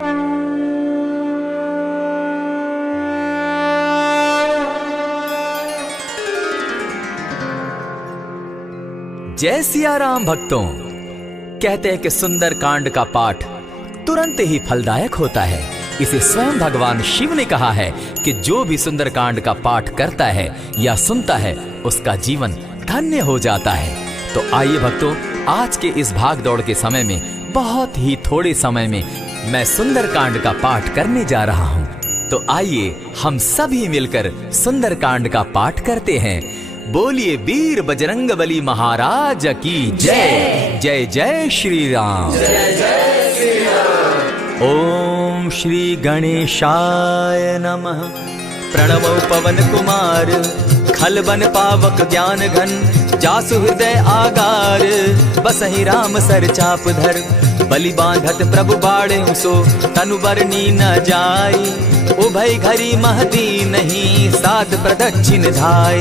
जय सिया राम भक्तों। कहते हैं कि सुंदर कांड का पाठ तुरंत ही फलदायक होता है। इसे स्वयं भगवान शिव ने कहा है कि जो भी सुंदर कांड का पाठ करता है या सुनता है उसका जीवन धन्य हो जाता है। तो आइए भक्तों, आज के इस भाग दौड़ के समय में बहुत ही थोड़े समय में मैं सुंदर कांड का पाठ करने जा रहा हूँ। तो आइए हम सभी मिलकर सुंदर कांड का पाठ करते हैं। बोलिए वीर बजरंगबली महाराज की जय। जय जय श्री राम। जय जय श्री राम। ओम श्री गणेशाय नमः। प्रणवो पवन कुमार खल बन पावक ज्ञान घन जासु हृदय आगार बसहि राम सर चाप धर बलि बांधत प्रभु बाढ़े सो तनु बरनी न जाई उभय घरी महदी नहीं साध प्रदक्षिण धाय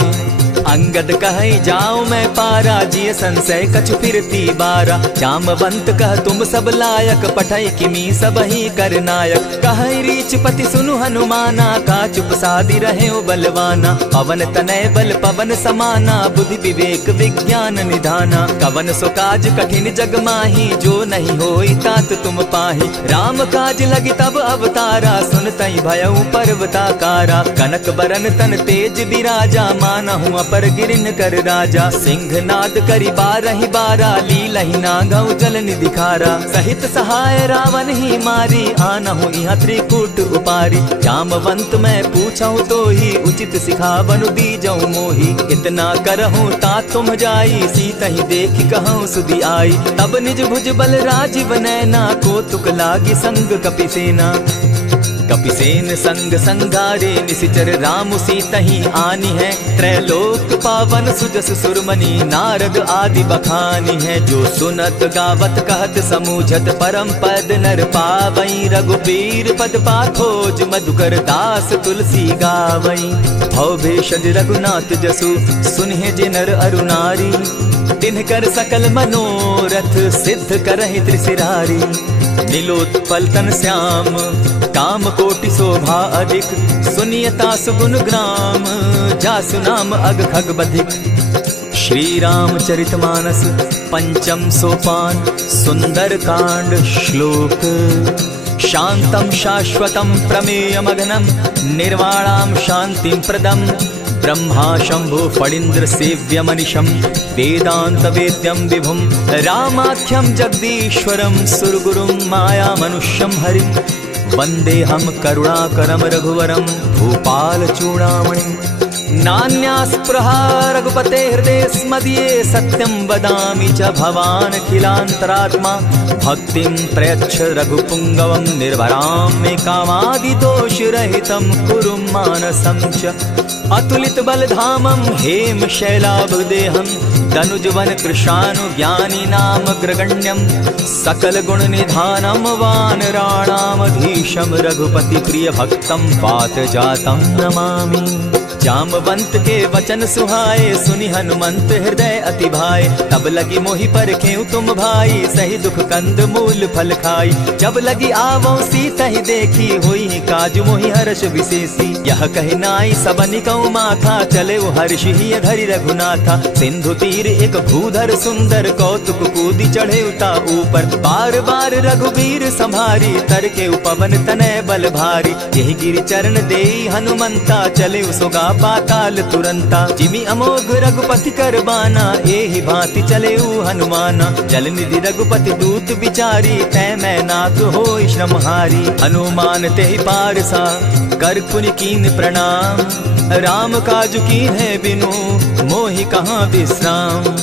अंगद कहे जाओ मैं पारा जिय संशय कछु फिरती बारा जामवंत कह तुम सब लायक पठै किमी सब ही कर नायक कहे रीच पति सुनु हनुमाना का चुप सादी रहे बलवाना पवन तनय बल पवन समाना बुद्धि विवेक विज्ञान निधाना कवन सो काज कठिन जग माही जो नहीं होई तात तुम पाही राम काज लगी तब अवतारा सुन तई भयउ पर्वताकारा कनक बरन तन तेज बिराजा मानहु पर गिरिन कर राजा सिंह नाद करी बारहि बारा लीलहि नागौ जल निधिखारा सहित सहाय रावण ही मारी आनहु इहाँ त्रिकूट उपारी जामवंत मैं पूछऊं तो ही उचित सिखावनु दीजऊं मोही इतना करहूं ता तुम जाई सीत ही देखी कहूं सुधि आई तब निज भुज बल राजीव नैना को तुक लागी संग कपिसेना कपिसेन संग संगारे निशिचर राम सीता ही आनी है त्रैलोक पावन सुजस सुरमनी नारद आदि बखानी है जो सुनत गावत कहत समूझत परम पद नर पावई रघुबीर पद पाखोज मधुकर दास तुलसी गावई भव भेषज रघुनाथ जसु सुनहि जे नर अरु नारी तिनकर सकल मनोरथ सिद्ध करहि त्रिशिरारी नीलोत्पल तन श्याम काम कोटि शोभा अधिक सुनियता सुगुण ग्राम जासु नाम अग खग बधिक। श्री रामचरितमानस पंचम सोपान सुंदर कांड श्लोक शांतम शाश्वतम प्रमेयमघनम निर्वाणाम शांतिं प्रदम ब्रह्मा शंभु फणीन्द्र सेव्य मनिशम वेदांत वेद्यम विभुम रामाख्यम जगदीश्वरम सुरगुरुम माया मनुष्यम हरिम वंदे हम करुणाकरम रघुवरम भूपाल चूड़ामणिम नान्यास्पृहा रघुपते हृदय स्मदीये सत्यं वदामि च भवान् अखिलान्तरात्मा भक्तिं प्रयच्छ रघुपुङ्गवं निर्भरां मे कामादिदोषरहितं कुरु मानसं च अतुलित बलधामं हेम शैलाभदेहं तनुजवन कृशानु ज्ञानी नाम ग्रगण्यं सकल गुण निधानं वानराणामधीशं रघुपति प्रिय भक्तं वात जातं नमामि। जामवंत के वचन सुहाए सुनि हनुमंत हृदय अति भाए तब लगी मोहि परखेउ तुम भाई सही दुख कंद मूल फल खाई जब लगी आवो सीता ही देखी हुई काज मोहि हर्ष विशेषी यह कहि नाई सबनि कौ माथा चले वो हर्ष ही धरि रघुनाथा सिंधु तीर एक भूधर सुंदर कौतुक कूदी चढ़े उता ऊपर बार बार रघुबीर संभारी तर के उपवन तनय बल भारी यही गिरि चरण देई हनुमंता चले उसोगा पाताल तुरंता जिमि अमोघ रघुपति कर बाना एहि भांति चले हनुमाना जल निधि रघुपति दूत बिचारी तै मैं नाथ होई श्रमहारी हनुमान तेहि पारसा कर पुनि कीन प्रणाम राम काज कीन है बिनु मोहि कहाँ विश्राम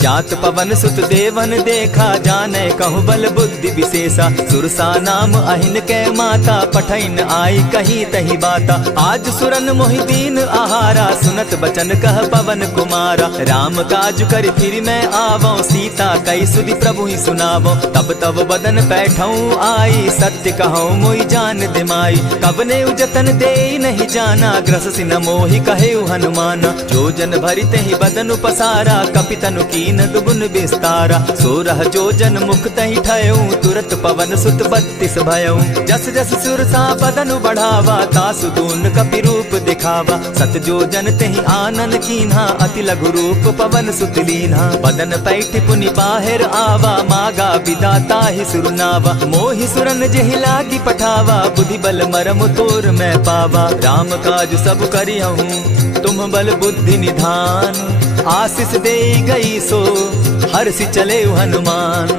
जात पवन सुत देवन देखा जाने कहु बल बुद्धि विशेषा सुरसा नाम अहिन के माता पठैन आई कही तही बाता आज सुरन मोहि दीन आहारा सुनत बचन कह पवन कुमारा राम काज कर फिर मैं आवो सीता कई सुधि प्रभु ही सुनावो तब तब बदन बैठऊं आई सत्य कहूँ मोहि जान दिमाई कबने उजतन दे नहीं जाना ग्रस सिन मोहि कहे हनुमाना जो जन भरित ही बदन पसारा कपितनु की तीन दुगुन विस्तारा। 16 जोजन मुख तहि ठयऊ, तुरत पवन सुत 32 भयऊ। जस जस सुर सा बदन बढ़ावा, तासु दून कपि रूप दिखावा। 7 जोजन तेहि आनन कीन्हा, अति लघु रूप पवन सुत लीन्हा। बदन पैठ पुनि बाहिर आवा, मागा विदाता ही सुरनावा। मोहि सुरन जेहि लागी पठावा, बुद्धि बल मरम तोर मैं पावा। राम काज सब करियहूँ, तुम बल बुद्धि निधान। आशीष दे गई सो हर्षि चले हनुमान।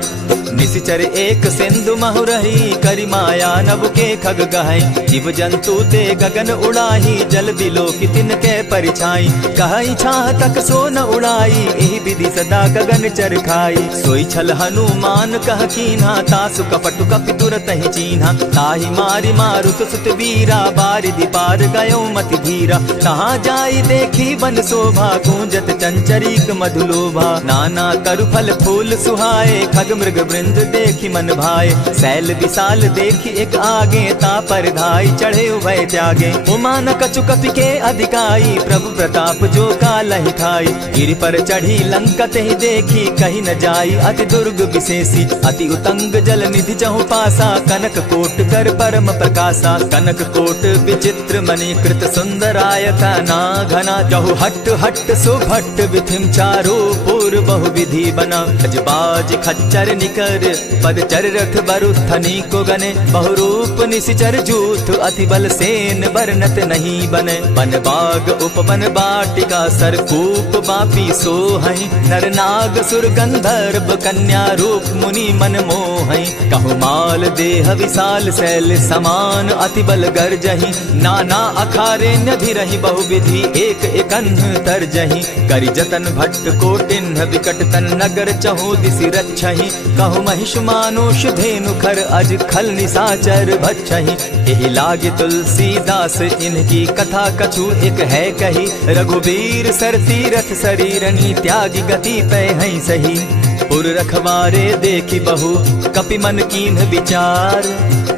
निशिचर एक सिंधु महु रही, करि माया नभ के खग गहई। जीव जंतु ते गगन उड़ाही, जल बिलो की तिनके परिछाई। कहई छाह तक सो न उड़ाई, एहि विधि सदा गगन चर खाई। सोई छल हनुमान कह कीन्हा, तासु कपटु कपि तुरत ही चीन्हा। ताहि मारि मारुत सुत वीरा, बारिधि पार गयो मति धीरा। कहाँ जाई देखी वन शोभा, गूंजत चंचरीक मधुलोभा। नाना तरु फल फूल सुहाए, खग मृग वृंद देखी मन भाए। सैल विशाल देखी एक आगे, ता पर धाई चढ़े उभय त्यागे। उमान कछु कपि के अधिकाई, प्रभु प्रताप जो कालहि खाई। गिरि पर चढ़ी लंका तेहि देखी, कहीं न जाई अति दुर्ग विशेषी। अति उतंग जल निधि चहु पासा, कनक कोट कर परम प्रकाशा। कनक कोट विचित्र मणिकृत सुंदरायता ना घना। जहु हट हट सुभट विधिम चारो पूर बहु विधि बना। अजबाज खच्चर निकर पदचर रथ बरुथनी को गने। बहुरूप निशिचर जूथ, अति बल सेन बरनत नहीं बने। बन बाग उपवन बाटिका, सरकूप बापी सोहई। नर नाग सुर गंधर्व, कन्या रूप मुनि मन मोहई। कहु माल देह विशाल शैल समान, अति बल गर्जही। नाना अखारे नधिरहि बहुविधि, एक एकन्ह तरजही। करि जतन भट्ट कोटिन्ह, विकट तन नगर चहु दिसि रक्षहि। कहु महिष मानुष धेनु खर, अज खल निशाचर भक्षहि। एहि लागे तुलसीदास, इनकी कथा कछु एक है कही। रघुबीर सर तीरथ शरीरनी, त्यागी गति पै हई सही। पुर रखवारे देखी बहु, कपि मन कीन्ह विचार।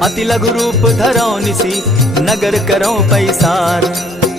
अति लघु रूप धरौ निसी, नगर करौ पैसार।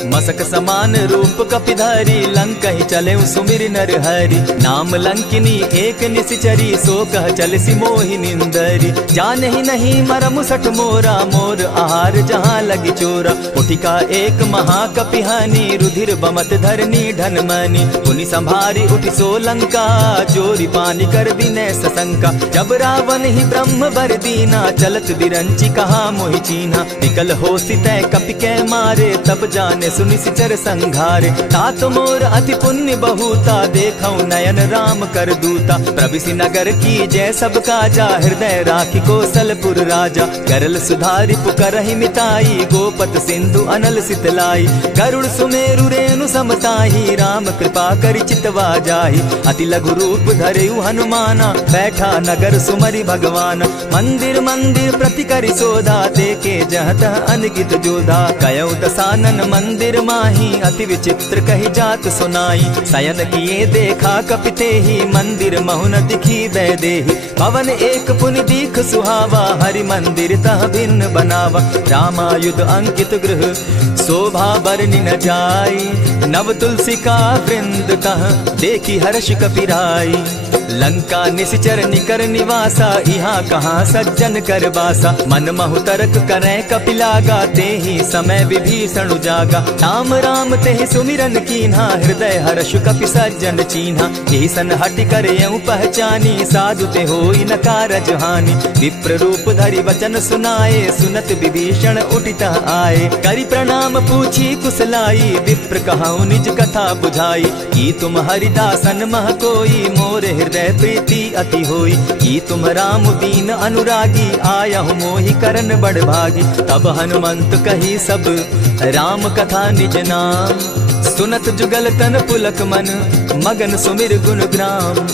मसक समान रूप कपिधारी, लंकहि चले सुमिर नर हरि। नाम लंकिनी एक निशिचरी, सो कह चल सी मोहि निंदरी। जानहि नहीं मरम सठ मोरा, मोर आहार जहाँ लगी चोरा। उठिका एक महाकपिहानी, रुधिर बमत धरनी ढन मनी। पुनि संभारी उठि सो लंका, जोरी पानी कर दिने सशंका। जब रावण ही ब्रह्म बर दीना, चलत बिरंची कहा मोहि चीन्हा। निकल हो सितै कपि के मारे, तब जाने सुनि सिचर संघारे। तात मोर अति पुण्य बहुता, देखौ नयन राम कर दूता। प्रविशि नगर की जय सब काजा, हृदय राखी कौशलपुर राजा। करल सुधारि पुकरहि मिताई, गोपत सिंधु अनल सितलाई। गरुड़ सुमेरु रेणु समताही, राम कृपा करि चितवा जाहि। अति लघु रूप धरेउ हनुमाना, बैठा नगर सुमरि भगवान। मंदिर मंदिर प्रति करि सोधा, देखे जहत अनगित जोधा। गयौ दसानन मंदिर माही, अति विचित्र कही जात सुनाई। शयन किए देखा कपिते ही, मंदिर महु न दिखी वैदेही। पवन एक पुनि दीख सुहावा, हरि मंदिर तह भिन्न बनावा। रामायुध अंकित गृह, शोभा बरनि न जाई। नव तुलसी का वृंद तह, देखी हर्ष कपिराई। लंका निशिचर निकर निवासा, यहाँ कहाँ सज्जन कर बासा। मन महु तरक करै कपिलागा, तेहि समय विभीषण जागा। राम राम तेहि सुमिरन कीन्हा, हृदय हर्ष कपि सज्जन चीन्हा। एहि सन हटि कर यऊ पहचानी, साधु ते होई न कारज हानि। विप्र रूप धरि वचन सुनाए, सुनत विभीषण उठित आए। करि प्रणाम पूछी कुशलाई, विप्र कहऊँ निज कथा बुझाई। की तुम हरिदासन मह कोई, मोर हृदय प्रीति अति होई। की तुम राम दीन अनुरागी, आयहु मोहि करन बड़ भागी। तब हनुमंत कही सब राम कथा निज नाम। सुनत जुगल तन पुलक मन, मगन सुमिर गुण ग्राम।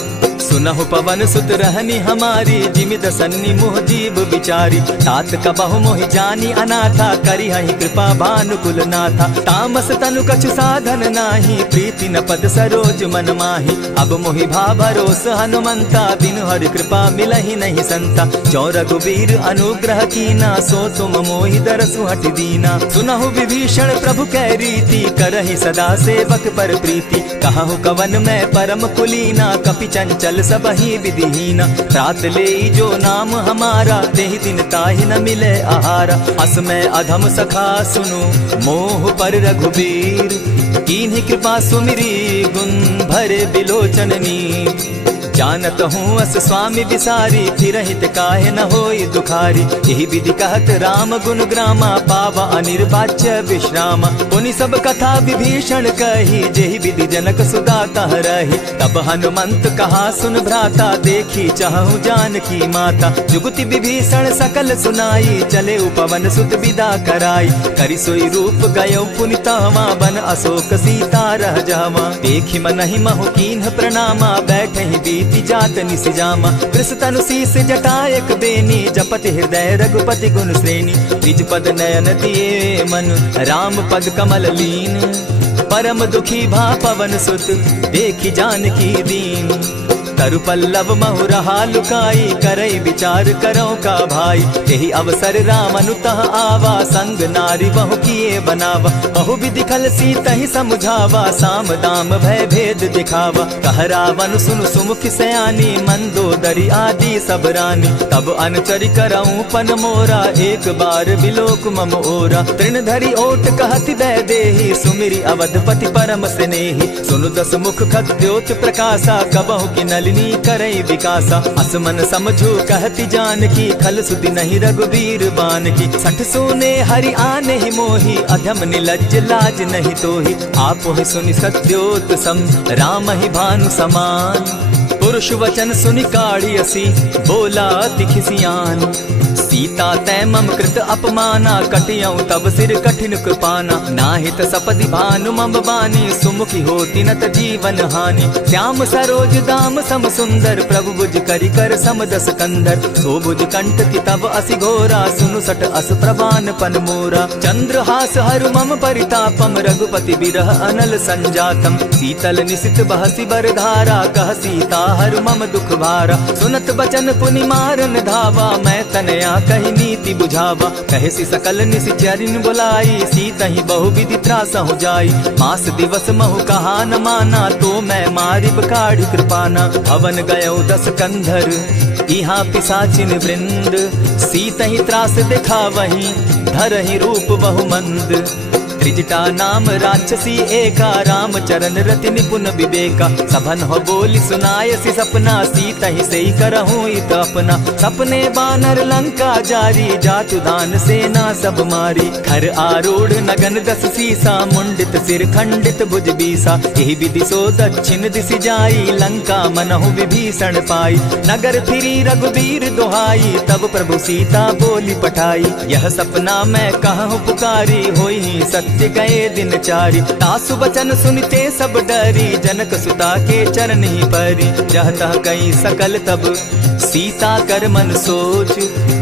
सुनहु पवन सुत रहनी हमारी, जिमि दसन्नी मोह जीव विचारी। तात कबहु मोहि जानी अनाथा, करी हहि कृपा भानुकुल नाथा। तामस तनु कछु साधन नाही, प्रीति न पद सरोज मन माही। अब मोहि भा भरोस हनुमंता, बिनु हरि कृपा मिलहि नहीं संता। जो रघुबीर अनुग्रह कीना, सो तुम मोहि दरसु हट दीना। सुनहु विभीषण प्रभु कै रीति, करहि सदा सेवक पर प्रीति। कहु कवन मैं परम कुलीना, कपि चंचल सबहि विधिहीना। त्रात लेई जो नाम हमारा, तेहि दिन ताहि न मिले आहारा। अस मैं अधम सखा सुनु, मोह पर रघुबीर। कीन्ही कृपा सुमिरी, गुण भरे बिलोचन नीर। जानत हूँ अस स्वामी विसारी, फिर हित काहे न होई दुखारी। यही विधि कहत राम गुण ग्रामा, पावा अनिर्वाच्य विश्राम। पुनि सब कथा विभीषण कही, जेहि विधि जनक सुता तह रही। तब हनुमंत कहा सुन भ्राता, देखी चाहूँ जानकी माता। जुगति विभीषण सकल सुनाई, चले उपवन सुत विदा कराई। करि सोई रूप गयो पुनि तहवा, बन अशोक सीता रह जावा। देखि मनहि महु कीन्ह प्रणामा, बैठहि बीति जात निसिजामा। कृष तनु शीस जटायक बेनी, जपति हृदय रघुपति गुण श्रेणी। निज पद नयन दिए मन, राम पद कमल लीन। परम दुखी भा पवन सुत, देखी जानकी दीन। तरु पल्लव महु रहा लुकाई, करई विचार करो का भाई। यही अवसर राम अनुतः आवा, संग नारी बहु किए बनावा। बहु विधि खल सीतहि समुझावा, साम दाम भय भेद दिखावा। कह रावण सुनु सुमुख सयानी, मंदोदरी आदि सब रानी। तब अनुचरि करऊं पन मोरा, एक बार बिलोक मम ओरा। तृण धरि ओट कहति दै देहि, सुमिरि अवधपति परम स्नेही। सुनु दस मुख खद्योत प्रकाशा, कबहु कि नलिनी करई विकासा। असमन समझो कहति जानकी, खल सुधि नहीं रघुबीर बान की। सठ सोने हरि आने ही मोही, अधम निलज्ज लाज नहीं तोही। आपो ही सुनि सत्योत सम, राम ही भानु समान। पुरुष वचन सुनि काढ़ियसी, बोला अति खिसियान। सीता तै मम कृत अपमाना, कटियऊं तब सिर कठिन कृपाना। नाहित सपदि भानु मम बानी, सुमुखी होती नत जीवन हानि। श्याम सरोज दाम सम सुंदर, प्रभु बुझ करि कर समदस कंधर। सो बुझ कंठ की तब असि घोरा, सुनु सट अस प्रवान पन मोरा। चंद्रहास हरु मम परितापम, रघुपति बिरह अनल संजातम। शीतल निशित बहसी बर धारा, कह सीता हरु मम दुख भारा। सुनत बचन पुनि मारन धावा, मैं तनया कही नीति बुझावा। कहसी सकल निशिचरिन बुलाई, सीतहि बहु विधि त्रासहु जाई। मास दिवस महु कहा न माना, तो मैं मारिब काढ़ी कृपाना। भवन गयो दस कंधर, इहाँ पिशाचिन वृंद। सीतहि त्रास दिखावहि, धरहि रूप बहु मंद। त्रिजटा नाम राक्षसी एका, राम चरण रति निपुण विवेका। सभन हो बोली सुनायसी सपना, सीतहि सेई करहूँ इत अपना। सपने बानर लंका जारी, जातु दान सेना सब मारी। खर आरूढ़ नगन दस सीसा, मुंडित सिर खंडित भुज बीसा। यही विधि सो दक्षिण दिशि जाई, लंका मनहु विभीषण पाई। नगर फिरी रघुबीर दुहाई, तब प्रभु सीता बोली पठाई। यह सपना मैं कहूँ पुकारी, होई सत्य गए दिन चारी। तासु बचन सुनते सब डरी, जनक सुता के चरण ही परी। जहतः कई सकल तब सीता कर मन सोच,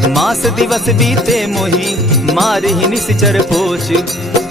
मास दिवस बीते मोही, मारहि निशिचर पोच।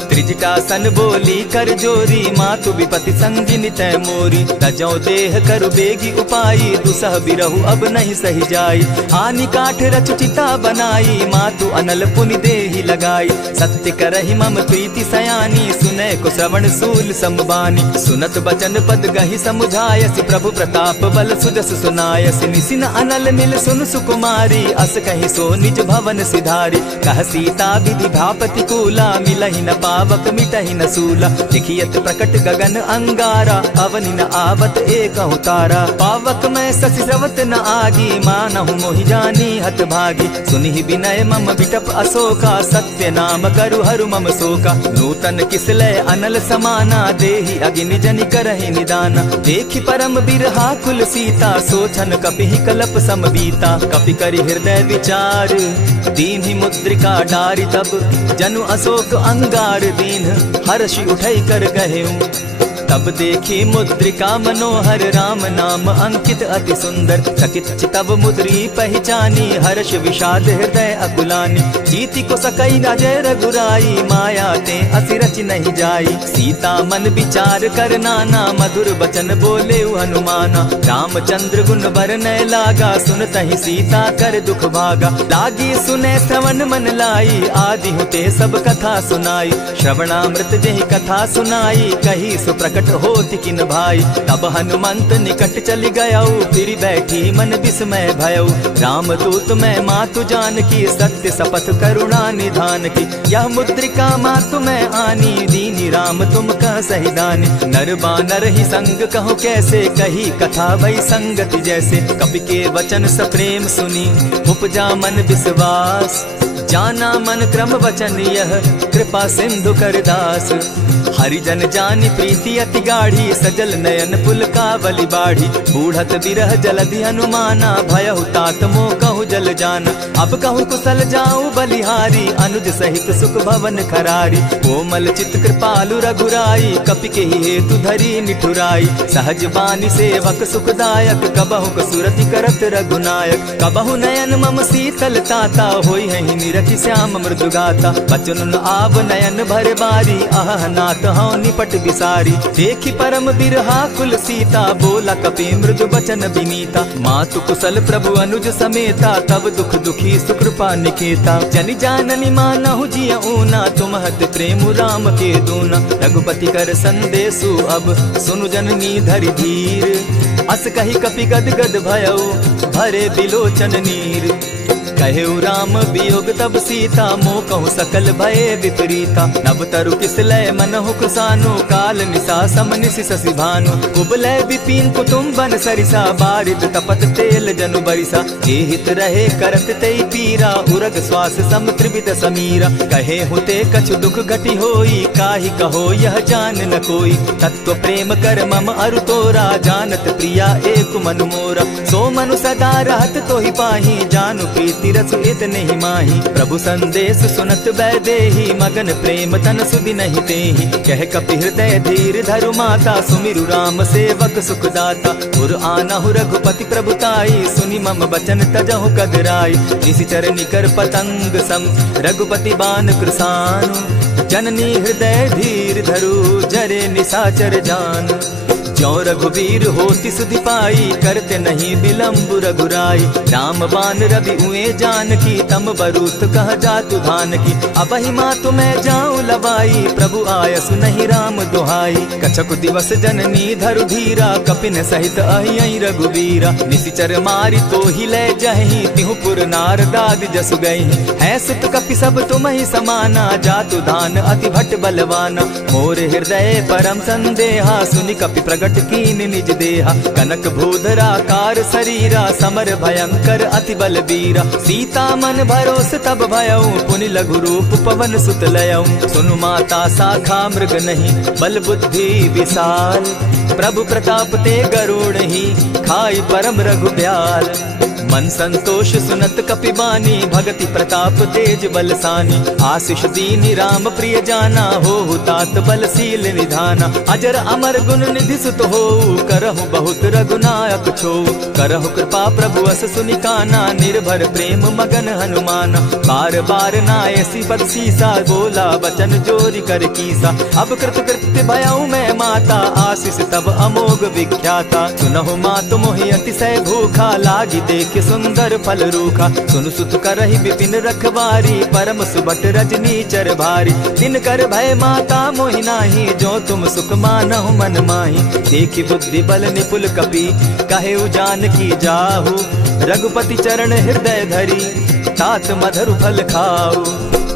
त्रिजटा सन बोली कर जोरी, मातु विपति संगिनी तै मोरी। तजौ देह करु बेगी उपाई, दुसह बिरहु अब नहीं सही जाई। हानि काठ रच चिता बनाई, मातु अनल पुनि देहि लगाई। सत्य करहि मम प्रीति सयानी, सुनै को श्रवण सूल समबानी। सुनत बचन पद गहि समुझायसि, प्रभु प्रताप बल सुजस सुनायसि। निसिन अनल मिल सुन सुकुमारी, अस कहि सो निज भवन सिधारी। कह सीता विधि भापति कूला, मिलहि न पावक मिटहि न सूला। लिखियत प्रकट गगन अंगारा, अवनि न आवत एक तारा। पावक मैं शशि स्रवत न आगी, मानहु मोहि जानी हत भागी। सुनिहि विनय मम विटप अशोका, सत्य नाम करु हरु मम शोका। नूतन किसलय अनल समाना, देहि अगिनि जनि करहि निदाना। देखि परम बिरहा कुल सीता, सोचन कपिहि कलप सम बीता। कपि करि हृदय विचार, दीन्हि मुद्रिका डारि तब। जनु अशोक अंगार दीन, हर्षि उठै कर गहेऊ। तब देखी मुद्रिका मनोहर राम नाम अंकित अति सुंदर। चकित चितव मुद्री पहचानी हर्ष विषाद हृदय अकुलानी। जीति को सकई अजय रघुराई माया ते असि रचि नहीं जाई। सीता मन विचार कर नाना मधुर बचन बोले हनुमाना। रामचंद्र गुण बरनय लागा सुनतहि सीता कर दुख भागा। लागी सुने श्रवण मन लाई आदि होते सब कथा सुनाई। श्रवणामृत जेहि कथा सुनाई कही सुप्रकट होति किन भाई। तब हनुमंत निकट चली गयऊ फिर बैठी मन विस्मय भयऊ। राम दूत मैं मातु जान की सत्य शपथ करुणा निधान की। यह मुद्रिका मातु मैं आनी दीनी राम तुम कह सही दानी। नर बानर ही संग कहो कैसे कही कथा वही संगति जैसे। कपि के वचन सप्रेम सुनी उपजा मन विश्वास। जाना मन क्रम वचन यह कृपा सिंधु कर दास। हरिजन जानी प्रीति अति गाढ़ी सजल नयन पुलकावली बाढ़ी। बूढ़त बिरह जलधि हनुमाना भयहु तात मोह कहु जल जाना। अब कहु कुशल जाऊं बलिहारी अनुज सहित सुख भवन खरारी। कोमल चित कृपालु रघुराई कपि के हेतु धरी निठुराई। सहज बानी सेवक सुखदायक कबहु कसुरति करत रघुनायक। कबहु नयन मम शीतल ताता होई है निरखि श्याम मृदु गाता। बचन आव नयन भर बारी आह नाथ हौ निपट बिसारी। देखी परम बिरहा कुल सीता बोला कपि मृदु बचन विनीता। मातु कुशल प्रभु अनुज समेता तब दुख दुखी सुकृपा निकेता। जनि जाननी मानहु जिया ऊना तुम हत प्रेम राम के दूना। रघुपति कर संदेशु अब सुनु जननी धरि धीर। अस कही कपि गद गद भयऊ भरे बिलोचन नीर। कहेउ राम वियोग तब सीता मोह कहु सकल भये विपरीता। नव तरु किसलय मनहु कुसानु काल निशा सम निशि शशि भानु। कुबलय विपिन कुटुम्बन सरिसा बारिद तपत तेल जनु बरिसा। जे हित रहे करत तेई पीरा उरग श्वास सम त्रिविध समीरा। कहे हुते कछु दुख घटी होई काहि कहो यह जान न कोई। तत्व प्रेम कर मम अरु तोरा जानत प्रिया एक मनु मोरा। सो मनु सदा रहत तोहि पाही जानु प्रीति रसु इतने ही माही। प्रभु संदेश सुनत बैदेही मगन प्रेम तन सुधि नहीं तेहि। कह कपि हृदय धीर धरु माता सुमिरु राम सेवक सुखदाता। उर आनहु रघुपति प्रभुताई सुनि मम बचन तजहु कदराई। निशिचर निकर पतंग सम रघुपति बान कृसानु। जननी हृदय धीर धरु जरे निशाचर जान। ज्यों रघुवीर होति सुधि पाई करते नहीं विलम्ब रघुराई। राम बान रवि उए जान की तम बरूत कह जातु धान की। अबहि मातु मैं जाऊं लवाई प्रभु आयसु नहीं राम दुहाई। कछक दिवस जननी धरु धीरा कपिन सहित अहि रघुवीरा। निशिचर मारी तो ही ले जहि तिहुपुर नारदादि जसु गई। है सुत कपि सब तुम ही समाना जातु धान अति भट बलवाना। मोर हृदय परम संदेहा सुनि कपि प्रगट कीन निज देहा। कनक भूधराकार शरीरा समर भयंकर अति बल बीरा। सीता मन भरोस तब भयऊ पुनि लघु रूप पवन सुत लयऊ। सुनु माता शाखा मृग नहीं बल बुद्धि विशाल। प्रभु प्रताप ते गरुड़ ही खाई परम रघुब्याल। मन संतोष सुनत कपि बानी भगति प्रताप तेज बलसानी। आशीष दीनी राम प्रिय जाना हो तात बलशील निधाना। अजर अमर गुण निधि सुत हो करहु बहुत रघुनायक छो। करहु कृपा प्रभु अस सुनिकाना निर्भर प्रेम मगन हनुमाना। बार बार नायसी बदसीसा बोला वचन जोरी कर कीसा। अब कृत कृत्य भयऊ मैं माता आशीष तब अमोघ विख्याता। सुनहु मातु मोहि अतिशय भूखा लागी देख सुंदर फल रूखा। सुन सुत करहि विपिन रखवारी परम सुबट रजनी चर भारी। दिन कर भय माता मोहि नाही जो तुम सुख मानहु मन माही। देखि बुद्धि बल निपुल कपि कहे जान की जाहु। रघुपति चरण हृदय धरी तात मधुर फल खाऊ।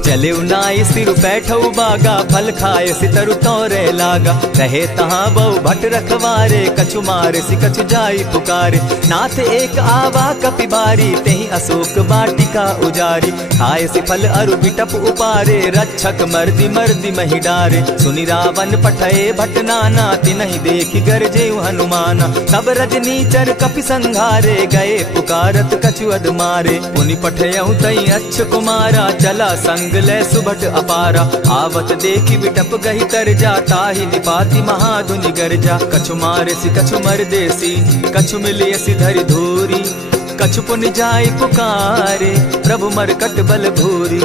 चले नाई सिर बैठऊ बागा फल खाए सितरु तोरे लागा। रहे तहाँ बहु भट रखवारे कछु मारे सि कछु जाई पुकारे। नाथ एक आवा कपि बारी तेहि अशोक वाटिका उजारी। खाए सि फल अरु बिटप उपारे रक्षक मर्दि मर्दि महि डारे। सुनि रावण पठए भट नाना तिनहि देखि गरजे हनुमाना। तब रजनी चर कपि संघारे गए पुकारत कछु अध मारे। पुनि पठयऊ तई अच्छ कुमारा चला संग लय सुभट अपारा, आवत देखी बिटप गही तर जाता ही निपाति महाधुनि गर्जा। कछु मारेसी कछु मर देसी, कछु मिलियसी धरि धूरी, कछु पुनि जाय पुकारे, प्रभु मरकट बल भूरी।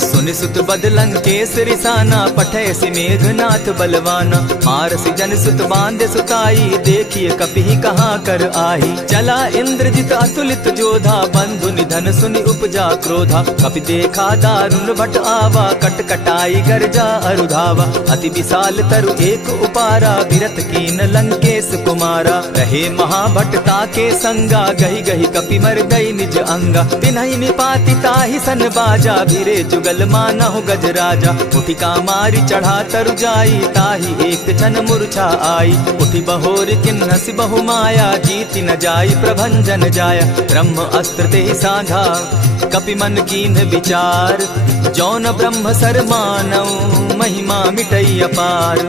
सुनि सुत बद लंकेश रिसाना, पठैसी मेघनाथ बलवाना। मारसी जन सुत बांधे सुताई, देखिए कपि कहाँ कर आही। चला इंद्रजित अतुलित जोधा, बंधु निधन सुनि उपजा क्रोधा। कपि देखा दारुण भट आवा, कट कटाई गर्जा अरुधावा। अति विशाल तरु एक उपारा, विरत कीन लंकेश कुमारा। रहे महाभट ताके संगा, गही गही कपि मर गई निज अंगा। तिन्हि निपाति ताहि सन बाजा, भिरे जुगल मानहु गजराजा। उठी कामारी चढ़ा तरु जाई, ताहि एक क्षण मूर्छा आई। उठी बहोर किन्नस बहु माया, जीति न जाई प्रभंजन जाया। ब्रह्म अस्त्र ते साधा, कपि मन कीन विचार। जौन ब्रह्म सर मानऊ, महिमा मिटई अपार।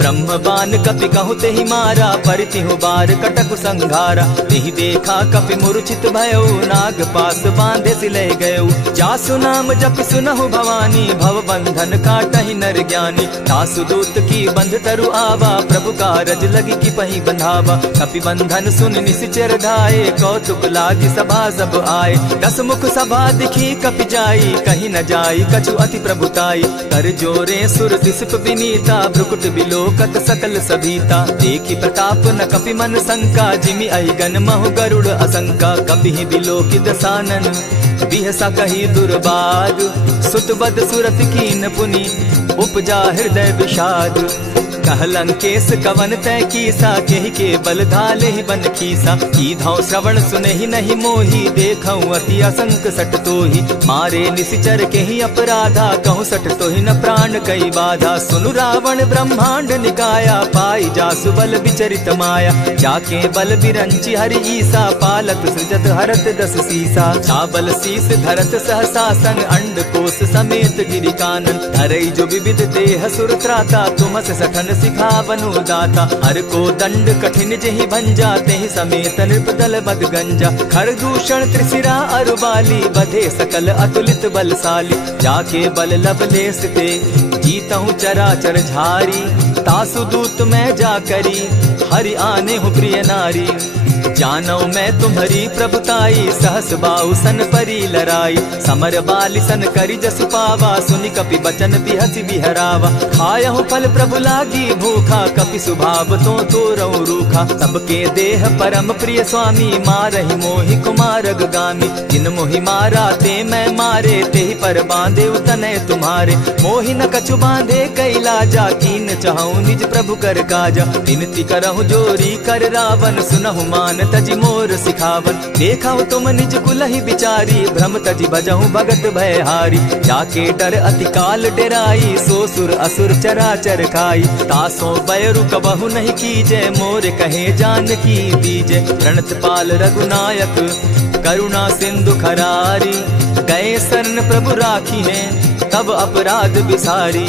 ब्रह्म बान कपि कहु तेहि मारा, परितिहु बार कटकु संघारा। तेहि देखा कपि मूर्छित भयउ, नाग पास बांधे सिले गयउ। जासु नाम जपि सुनहु भवानी, भव बंधन काटहि नर ज्ञानी। तासु दूत की बंध तरु आवा, प्रभु कारज लगी की पहि बंधावा। कपि बंधन सुन निसिचर धाये, कौतुक लागी सभा सब आए। दस मुख सभा दिखी कपि जाई, कहीं न जाई कछु अति प्रभुताई। कर जोरे सुर दिसप विनीता, भ्रुकुट बिलोकत सकल सभीता। देखी प्रताप न कपि मन शंका, जिमि अहिगन महु गरुड़ असंका। कपि बिलोकि दसानन, बिहसा कही दुर्बाद। सुत बद सुरत कीन पुनि, उपजा हृदय विषाद। कह लंकेश कवन तय कीसा, केहि के बल धाले ही बन खीसा। कीधौ श्रवण सुने ही नहीं मोही, देखऊं अति असंक सट तोही। मारे निसिचर केहि अपराधा, कहूँ सट तोहि न प्राण कई बाधा। सुनु रावण ब्रह्मांड निकाया, पाई जासु बल विचरित माया। जाके बल बिरंची हरि ईसा, पालत सृजत हरत दस सीसा। छाबल शीस धरत सहसासन, अंड कोश समेत गिरि कानन। धरई जो विविध देह सुर त्राता, तुमस सठन सिखावनु दाता। हर को दंड कठिन जेहि भंजा, तेहि समेत नृपदल बद गंजा। खर दूषण त्रिशिरा अरुबाली, बधे सकल अतुलित बलशाली। जाके बल लब लेस ते, जीतहु चराचर झारी। तासु दूत मैं जा करी, हरि आने हूँ प्रिय नारी। जानो मैं तुम्हारी प्रभुताई, सहस बाहु सन परी लराई। समर बाली सन करी जसु पावा, सुनि कपि बचन बिहसि बिहरावा। खायहु फल प्रभु लागी भूखा, कपि सुभाव तो तोरहु रूखा। सबके देह परम प्रिय स्वामी, मारहि मोहि कुमारग गामी। जिन मोहि मारा ते मैं मारे, तेहि पर बांधे उतने तुम्हारे। मोहि न कछु बांधे कैलाजा, कीन चाहूं निज प्रभु कर काजा। विनती करहु जोरी कर रावण, सुनहु मान तजि मोर सिखावन। देखहु तुम निज कुलहि बिचारी, भ्रम तजि भजहु भगत भयहारी। जाके डर अति काल डेराई, सो सुर असुर चराचर खाई। तासो बैरु कबहु नहीं कीजे, मोर कहे जानकी दीजे। प्रणत पाल रघुनायक, करुणा सिंधु खरारी। गए शरण प्रभु राखी है, तब अपराध बिसारी।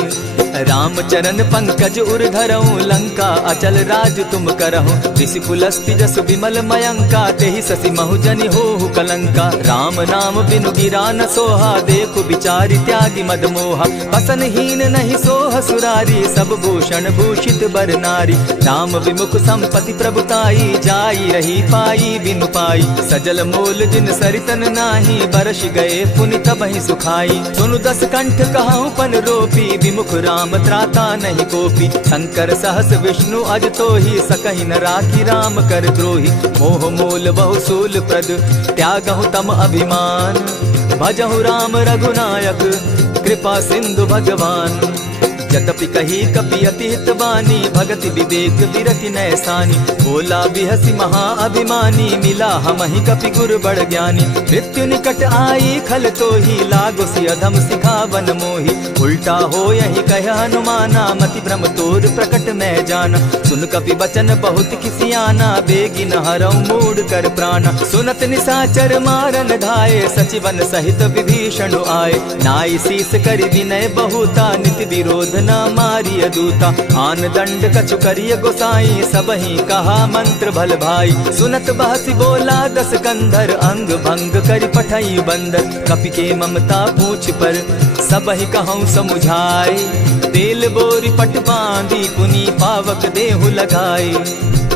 रामचरण पंकज उर धरऊं, लंका अचल राज तुम करहूं। ऋषि पुलस्ति जस विमल मयंका, तेहि ससि महु जनि होहु कलंका। राम नाम बिनु गिरा न सोहा, देखु बिचारी त्यागी मद मोहा। बसन हीन नहीं सोह सुरारी, सब भूषण भूषित बर नारी। राम विमुख संपति प्रभुताई, जाई रही पाई बिनु पाई। सजल मोल जिन सरितन नाही, बरस गए पुनि तबहि सुखाई। सुनु दस कंठ कहाऊं पन रोपी, विमुख राम त्राता नहीं कोपी। शंकर सहस विष्णु अज तोहि, सकहि न राखी राम कर द्रोही। मोह मूल बहु सूल प्रद, त्यागहु तम अभिमान। भजहु राम रघुनायक, कृपा सिंधु भगवान। यद्यपि कही कपि अति हितवानी, भगति विवेक विरति नैसानी। बोला बिहसी महा अभिमानी, मिला हमहि कपि गुर बड़ ज्ञानी। मृत्यु निकट आई खल तोहि, लागो सि अधम सिखावन मोहि। उल्टा हो यही कह हनुमाना, मति भ्रम तोर प्रकट मैं जाना। सुन कपि बचन बहुत किसियाना, बेगी न हरऊ मूड कर प्राणा। सुनत निसाचर मारन धाये, सचिवन सहित विभीषण आए। नाई शीस करि विनय बहुता, नित विरोध न मारिय दूता। आन दंड कछु करिय गोसाई, सबहि कहा मंत्र भल भाई। सुनत बहसी बोला दस कंधर, अंग भंग करि पठई बंदर। कपि के ममता पूछ पर, सबहि कहूँ समुझाए। तेल बोरी पट बांधी, पुनि पावक देहु लगाई।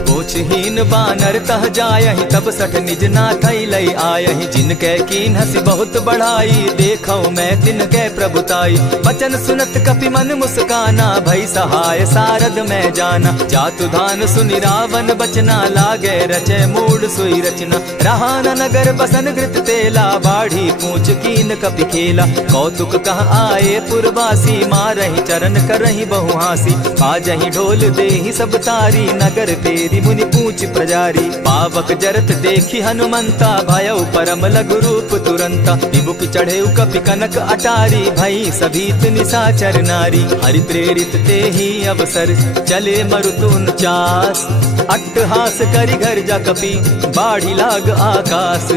पोछहीन बानर तह जायहि, तब सठ निज नाथ लई आयहि। जिनके कीन हसी बहुत बढ़ाई, देखौ मैं तिनके प्रभुताई। बचन सुनत कपि मन मुस्काना, भई सहाय सारद मैं जाना। जातु धान सुनि रावण बचना, लागे रचे मूड सोई रचना। रहा न नगर बसन घृत तेला, बाढ़ी पूछ कीन कपि खेला। कौतुक कह आए पुरवासी, मारहि चरण करहि बहु हासी। बाजहि ढोल देहि सब तारी, नगर तेरी मुनि पूछ प्रजारी। पावक जरत देखी हनुमंता, भयउ परम लघु रूप तुरंता। विमुख चढ़े कपि कनक अटारी, भई सभीत निशाचर नारी। हरि प्रेरित ते ही अवसर, चले मरुतुन चास। अट्टहास करि घर जा कपि, बाढ़ी लाग आकाश।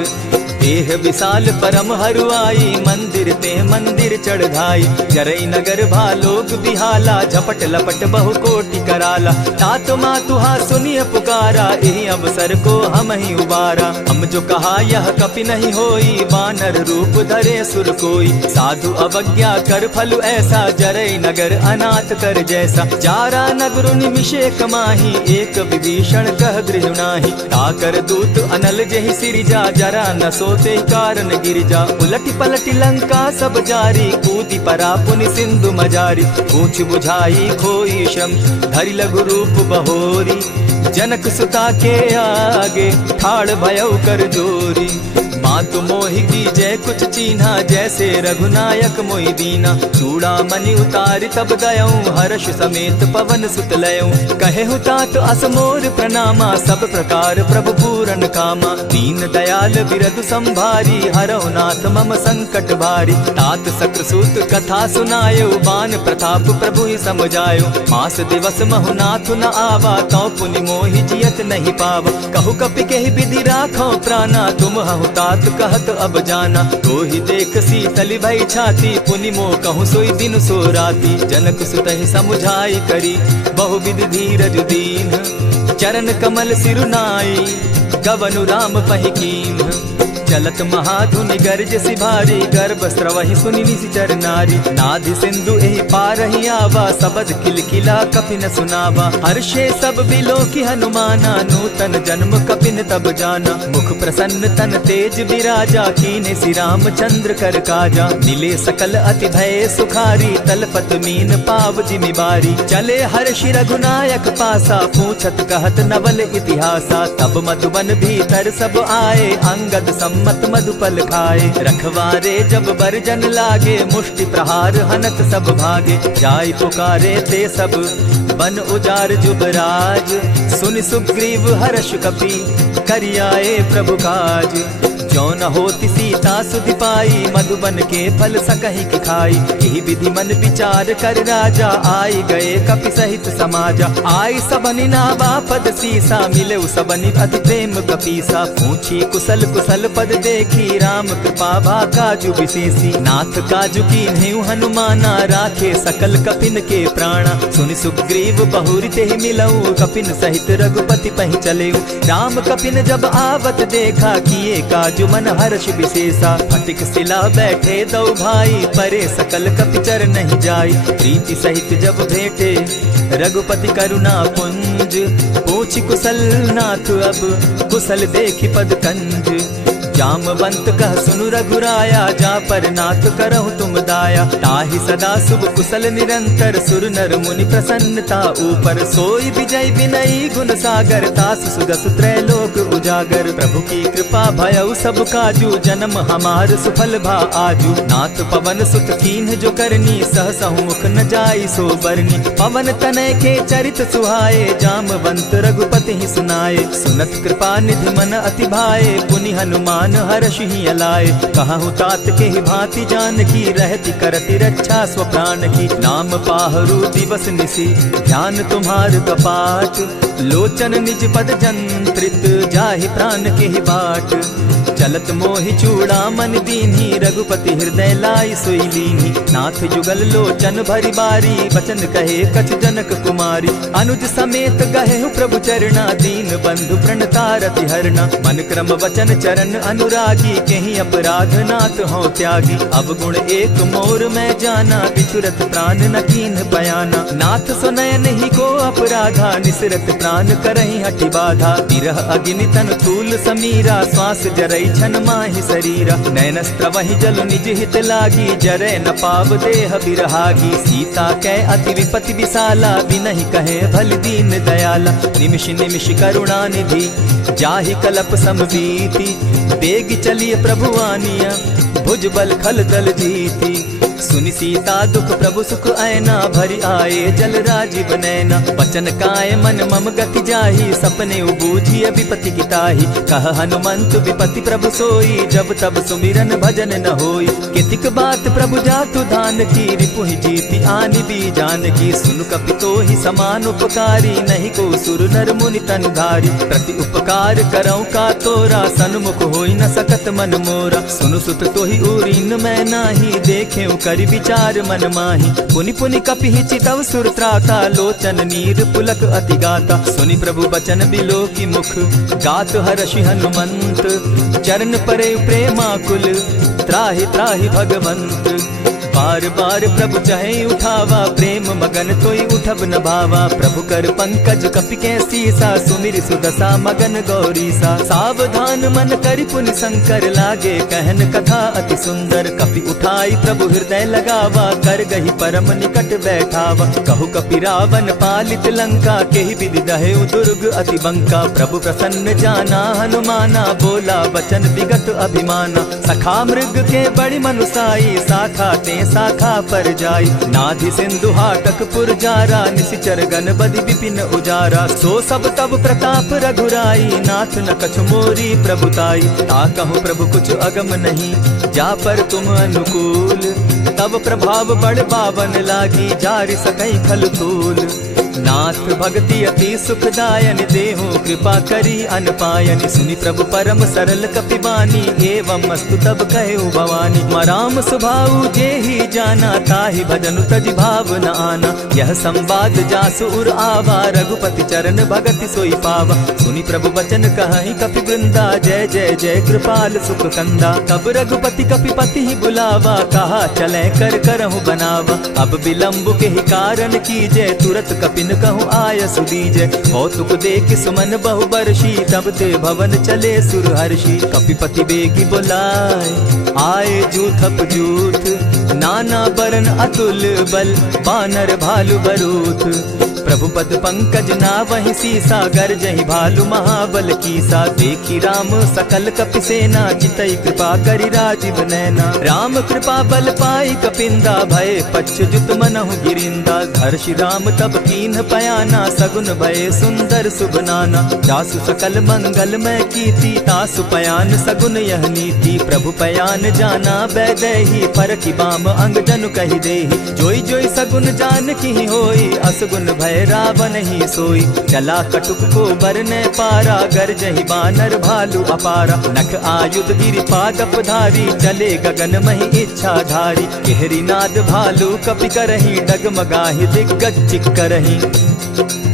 देह विशाल परम हरुआई, मंदिर ते मंदिर चढ़ाई। जरई नगर भालोक बिहाला, झपट लपट बहु कोटि कराला। तात मातुहा सुनिय पुकारा, यही अवसर को हम ही उबारा। हम जो कहा यह कपि नहीं होई, बानर रूप धरे सुर कोई। साधु अवज्ञा कर फल ऐसा, जरई नगर अनाथ कर जैसा। जारा नगर निमिषे कमाही, एक विभीषण कह गृह नाही। ताकर दूत अनल जहि सिरिजा, जरा न सोते कारण गिरिजा। उलटी पलटी लंका सब जारी, कूदी परा पुनि सिंधु मजारी। पूछ बुझाई खोई श्रम, धरि लघु रूप बहोरी। जनक सुता के आगे, ठाड़ भयउ कर जोरी। मातु मोहि की जय कुछ चीन्हा, जैसे रघुनायक मोहि दीना। चूड़ामणि उतारि तब दयऊं, हर्ष समेत पवन सुत लयऊं। कहे तात असमोर प्रणामा, सब प्रकार प्रभु पूरन कामा। दीन दयाल बिरदु संभारी, हरहु नाथ मम संकट भारी। तात सक्रसूत कथा सुनायो, बान प्रताप प्रभु ही समझायो। मास दिवस महु नाथ न आवा, तौ पुनि मोहि जियत नहीं पावा। कहु कपि केहि विधि राखो प्राणा, तुम हहु तात कहत अब जाना। तो ही देख शीतल भई छाती, पुनि मोह कहूँ सोई दिन सो राती। जनक सुतहि समुझाई करी, बहुविधि धीरज दीन। चरण कमल सिरुनाई, गवनु राम पहि कीन। चलत महाधुनि गर्ज सिभारी, गर्भ स्रवहि सुनि निशिचर नारी। नाधि सिंधु एहि पारहि आवा, सबद किलकिला कपि न सुनावा। हर्षे सब बिलोकी हनुमाना, नूतन जन्म कपिन तब जाना। मुख प्रसन्न तन तेज विराजा, कीने श्री रामचंद्र कर काजा। मिले सकल अति भय सुखारी, तलपत मीन पाव जिमि बारी। चले हर्षि रघुनायक पासा, पूछत कहत नवल इतिहासा। तब मधुबन भीतर सब आए, अंगद मत मधुपल खाए। रखवारे जब बरजन लागे, मुष्टि प्रहार हनत सब भागे। जाय पुकारे ते सब, बन उजार जुबराज। सुनि सुग्रीव हर्ष कपि, करियाए प्रभु काज। जो न होती सीता सुधि पाई, मधुबन के फल सकहि की खाई। यही विधि मन विचार कर राजा, आई गए कपि सहित समाजा। आई सबनि नावा पद सीसा, मिले सबनि अति प्रेम कपीसा। पूछी कुशल कुशल पद देखी, राम कृपा भा काजु विशेषी। नाथ काजु कीन्हेउ हनुमाना, राखे सकल कपिन के प्राणा। सुनि सुग्रीव बहुरि तेहि मिलऊ, कपिन सहित रघुपति पहि चलेऊ। राम कपिन जब आवत देखा, किए काजु मन हर्ष विशेषा। फटिक सिला बैठे दो भाई, परे सकल कपिचर नहीं जाई। प्रीति सहित जब भेटे, रघुपति करुणा पुंज। पूछ कुशल नाथ अब, कुशल देखि पद कंज। जामवंत कह सुनु रघुराया, जा पर नाथ करहु तुम दाया। ताहि सदा शुभ कुशल निरंतर, सुर नर मुनि प्रसन्नता ऊपर। सोई विजय विनयी गुण सागर, तास सुदस त्रैलोक उजागर। प्रभु की कृपा भयउ सब काजू, जन्म हमार सुफल भा आजू। नाथ पवन सुत कीन्ह जो करनी, सहसहु मुख न जाई सो बरनी। पवन तनय के चरित सुहाए, जामवंत रघुपति ही सुनाए। सुनत कृपा निधि मन अति भाए, पुनि हनुमान हर्ष ही अलाए। कहूँ तात के ही भांति जान की, रहती करती रक्षा स्व प्राण की। नाम पाहरु दिवस निसी, ध्यान तुम्हार कपाट। लोचन निज पद जंत्रित, जाहि प्राण के ही बाट। चलत मोहि चूड़ामन दीन्ही, रघुपति हृदय लाई सोई लीन्ही। नाथ जुगल लोचन भरी बारी, बचन कहे कछ जनक कुमारी। अनुज समेत गहे प्रभु चरणा, दीन बंधु प्रणतारति हरना। मन क्रम वचन चरण अनुरागी, केहि अपराध नाथ हो त्यागी। अब गुण एक मोर में जाना, बिचुरत प्राण न कीन्ह बयाना। नाथ सुनयन ही को अपराधा, निसरत प्राण करहि हठि बाधा। विरह अग्नि तन तूल समीरा, श्वास जरई छन माहि शरीरा। नयनस्त्र वहि जल निज हित लागी, जरै न पाव देह बिरहागी। सीता कै अति विपति विशाला, बिनहि कहे भल दीन दयाला। निमिष निमिष करुणा निधि, जाहि कलप समबीति। बेग चलिए प्रभु आनिया, भुज बल खल दल जीती। सुनि सीता दुख प्रभु सुख ऐना, भरि आए जल राजीव नैना। बचन काय मन मम गति जाहि, सपने बूझिय विपति की ताहि। कह हनुमंत विपति प्रभु सोई, जब तब सुमिरन भजन न होई। कितिक बात प्रभु जातु धान की, रिपुहि जीति आनि भी जान की। सुन कपितोहि समान उपकारी, नहीं को सुर नर मुनि तन धारी। प्रति उपकार करौ का तोरा, सन्मुख होई न सकत मन मोरा। सुनु सुत तोहि उरीन मैं नाही, देखे करि विचार मन माही। पुनि पुनि कपिहि चितव सुर त्राता, लोचन नीर पुलक अति गाता। सुनि प्रभु बचन बिलो की मुख, गात हर्षि हनुमंत। चरण परे प्रेमाकुल, त्राहि त्राहि भगवंत। बार बार प्रभु चहे उठावा, प्रेम मगन तोई उठब न भावा। प्रभु कर पंकज कपि के सीसा, सुमिर सुदशा मगन गौरीसा। सावधान मन करि पुनि शंकर, लागे कहन कथा अति सुंदर। कपि उठाई प्रभु हृदय लगावा, कर गही परम निकट बैठावा। कहु कपि रावण पालित लंका, केहि विधि दहेउ दुर्ग अति बंका। प्रभु प्रसन्न जाना हनुमाना, बोला वचन विगत अभिमाना। सखा मृग के बड़ी मनुसाई, शाखा ते शाखा पर जाई। नाधि सिंधु हाटक पुर जारा, निशिचर गण बदि विपिन उजारा। सो सब तब प्रताप रघुराई, नाथ न कछु मोरी प्रभुताई। ताकहु प्रभु कुछ अगम नहीं, जा पर तुम अनुकूल। तब प्रभाव बड़ पावन लागी, जारि सकई खल तूल। नाथ भक्ति अति सुखदायनि, देहु कृपा करी अनपायनि। सुनि प्रभु परम सरल कपिबानी, एवं मस्तु तब कहेउ भवानी। मराम सुभाऊ जेहि जाना, ताहि भजनु तजि भाव न आना। यह संवाद जासु उर आवा, रघुपति चरण भगति सोई पावा। सुनि प्रभु वचन कहहि कपि वृंदा, जय जय जय कृपाल सुख कंदा। तब रघुपति कपिपति ही बुलावा, कहा चले कर करहु बनावा। अब विलंब के ही कारण कीजय, तुरत कपिन कहूँ आय सुदीजय। कौतुक देख सुमन बहु बरसी, तब ते भवन चले सुर हर्षि। कपिपति बेगी बुलाए, आए जूथप जूथ। नाना बरन अतुल बल, बानर भालु बरूथ। प्रभु पद पंकज नावहि सीसा, गरजहि भालु महाबल कीसा। देखी राम सकल कपि सेना, चितई कृपा करि राजीव नैना। राम कृपा बल पाई कपिंदा, भय पच्युत मनहु गिरिंदा। हर्षि राम तब कीन्ह पयाना, सगुन भय सुंदर शुभ नाना। जासु सकल मंगल में कीर्ति, तासु पयान सगुन यह नीति। प्रभु पयान जाना बैदेही, परखि बाम अंग जनु कहि देहि। जोई जोई सगुन जान की होई, असगुन भय रावण ही सोई। चला कटुक को बरने पारा, गरजहि बानर भालु अपारा। नख आयुध गिरि पादप धारी, चले गगन महि इच्छा धारी। केहरी नाद भालु कपि करहि, डगमगाहि दिग्गज चिक्करहि।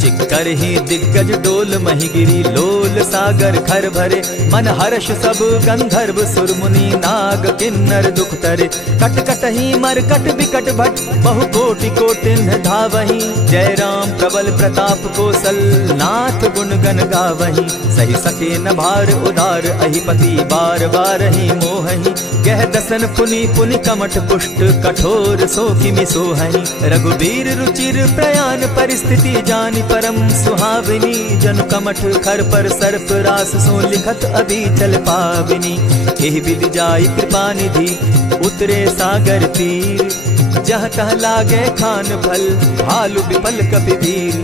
चिक्करहि दिग्गज डोल महि गिरी, लोल सागर खर भरे। मन हर्ष सब गंधर्व सुर मुनि, नाग किन्नर दुख तरे। कट कटहि मरकट बिकट भट, बहु कोटि कोटिन्ह धावहि। जय राम प्रबल प्रताप कौशल, नाथ गुण गण गावहि। सही सके न भार उदार, अहिपति बार बार ही मोहहि। गह दसन पुनि पुनि कमठ पुष्ट, कठोर सो किमि सोहहि। रघुबीर रुचिर प्रयाण परिस्थिति, जानि परम सुहाविनी। जन कमठ खर पर सर्प रास, सो लिखत अभी चल पाविनी। एहि विधि जाई कृपा निधि, उतरे सागर तीर। जह तह लागे खान फल, भालु विपल कपि वीर।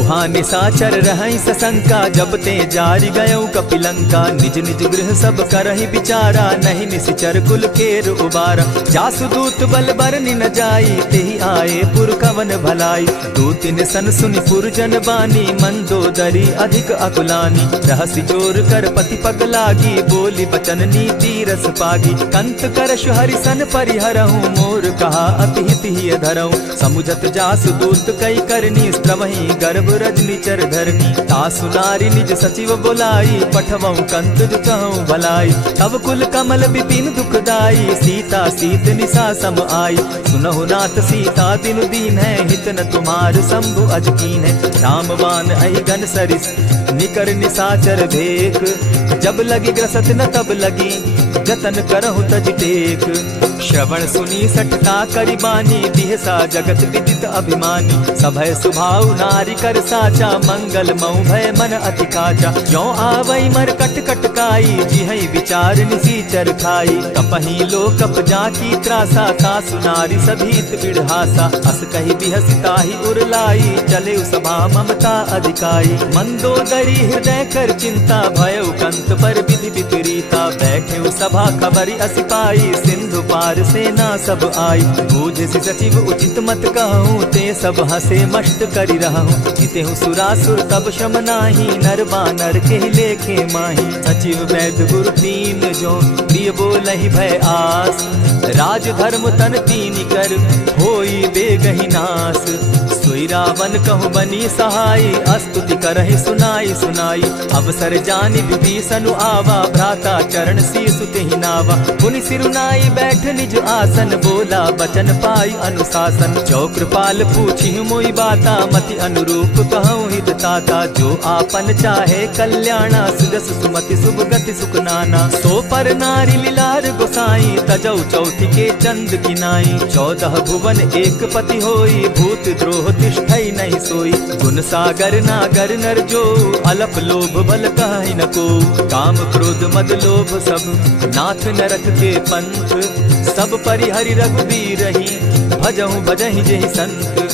उहाँ निशाचर रहई सशंका, जब ते जारी गयऊ कपिलंका। निज निज गृह सब करहि विचारा, नहीं निशिचर कुल केर उबारा। जासु दूत बल बरनि न जाई, तेहि आए पुर कवन भलाई। दूतिन सन सुनि पुरजन बानी, मंदोदरी अधिक अकुलानी। रहसि जोर कर पति पग लागी, बोली बचन नीति रस पागी। कंत करश हरिसन परिहरहूँ, मोर कहा अति हित ही धरऊँ। समुझत जासु दूत कई करनी, स्त्रवहि गर्भ रजनी चर धरनी। तासु नारी निज सचिव बोलाई, पठवऊँ कंत दुचहूँ भलाई। तब कुल कमल विपिन दुखदाई, सीता सीत निशा सम आई। सुनहु नाथ सीता दिनु दीन है, हित न तुम्हार शंभु अजकीन है। रामबान अहिगन सरिस निकर निशाचर भेक, जब लगी ग्रसत न तब लगी, जतन करहु तज टेक। श्रवण सुनी सठता करि बानी, दिहसा जगत विदित अभिमानी। सभय सुभाव नारी कर साचा, मंगल मऊ भय मन अति काचा। जो आवई मर कट कट काई, जिहई विचार निसीचर खाई। कपही लो कप जाकी त्रासा, तासु नारी सभीत बिढ़ासा। अस कही बिहसिता ही उरलाई, चले सभा ममता अधिकाई। मंदोदरी हृदय कर चिंता, भयउ कंत पर विधि विपरीता। बैठे सभा खबरी असी पाई, सिंधु पार सेना सब आई। बूझि सचिव उचित मत कहूँ, ते सब हसे मष्ट करि रहूँ। जितेहु सुरासुर तब श्रम नाही, नर बानर के लेखे माही। सचिव वैद्य गुरु तीन जो, प्रिय बोलहि भय आस। राज धर्म तन तीन कर, होई बेगहि नास। सोई रावण कहु बनी सहाय, स्तुति करहि सुनाई सुनाई। अवसर जानि विभीषण आवा, भ्राता चरण शीसु तेहि नावा। पुनि सिरुनाई बैठ निज आसन, बोला बचन पाई अनुशासन। जो कृपाल पूछी मोई बाता, मति अनुरूप कहूँ हित ताता। जो आपन चाहे कल्याणा, सुजस सुमति शुभ गति सुख नाना। सो पर नारी लीलार गोसाई, तजौ चौथी के चंद किनाई। 14 भुवन एक पति होई, भूत द्रोह तिष्ठई नहीं सोई। गुण सागर नागर नर जो, अलप लोभ बल कहि न को। काम क्रोध मद लोभ सब, नाथ नरक के पंथ। सब परिहरि रघुबीर रही, भजहु भजहि जेहि संत।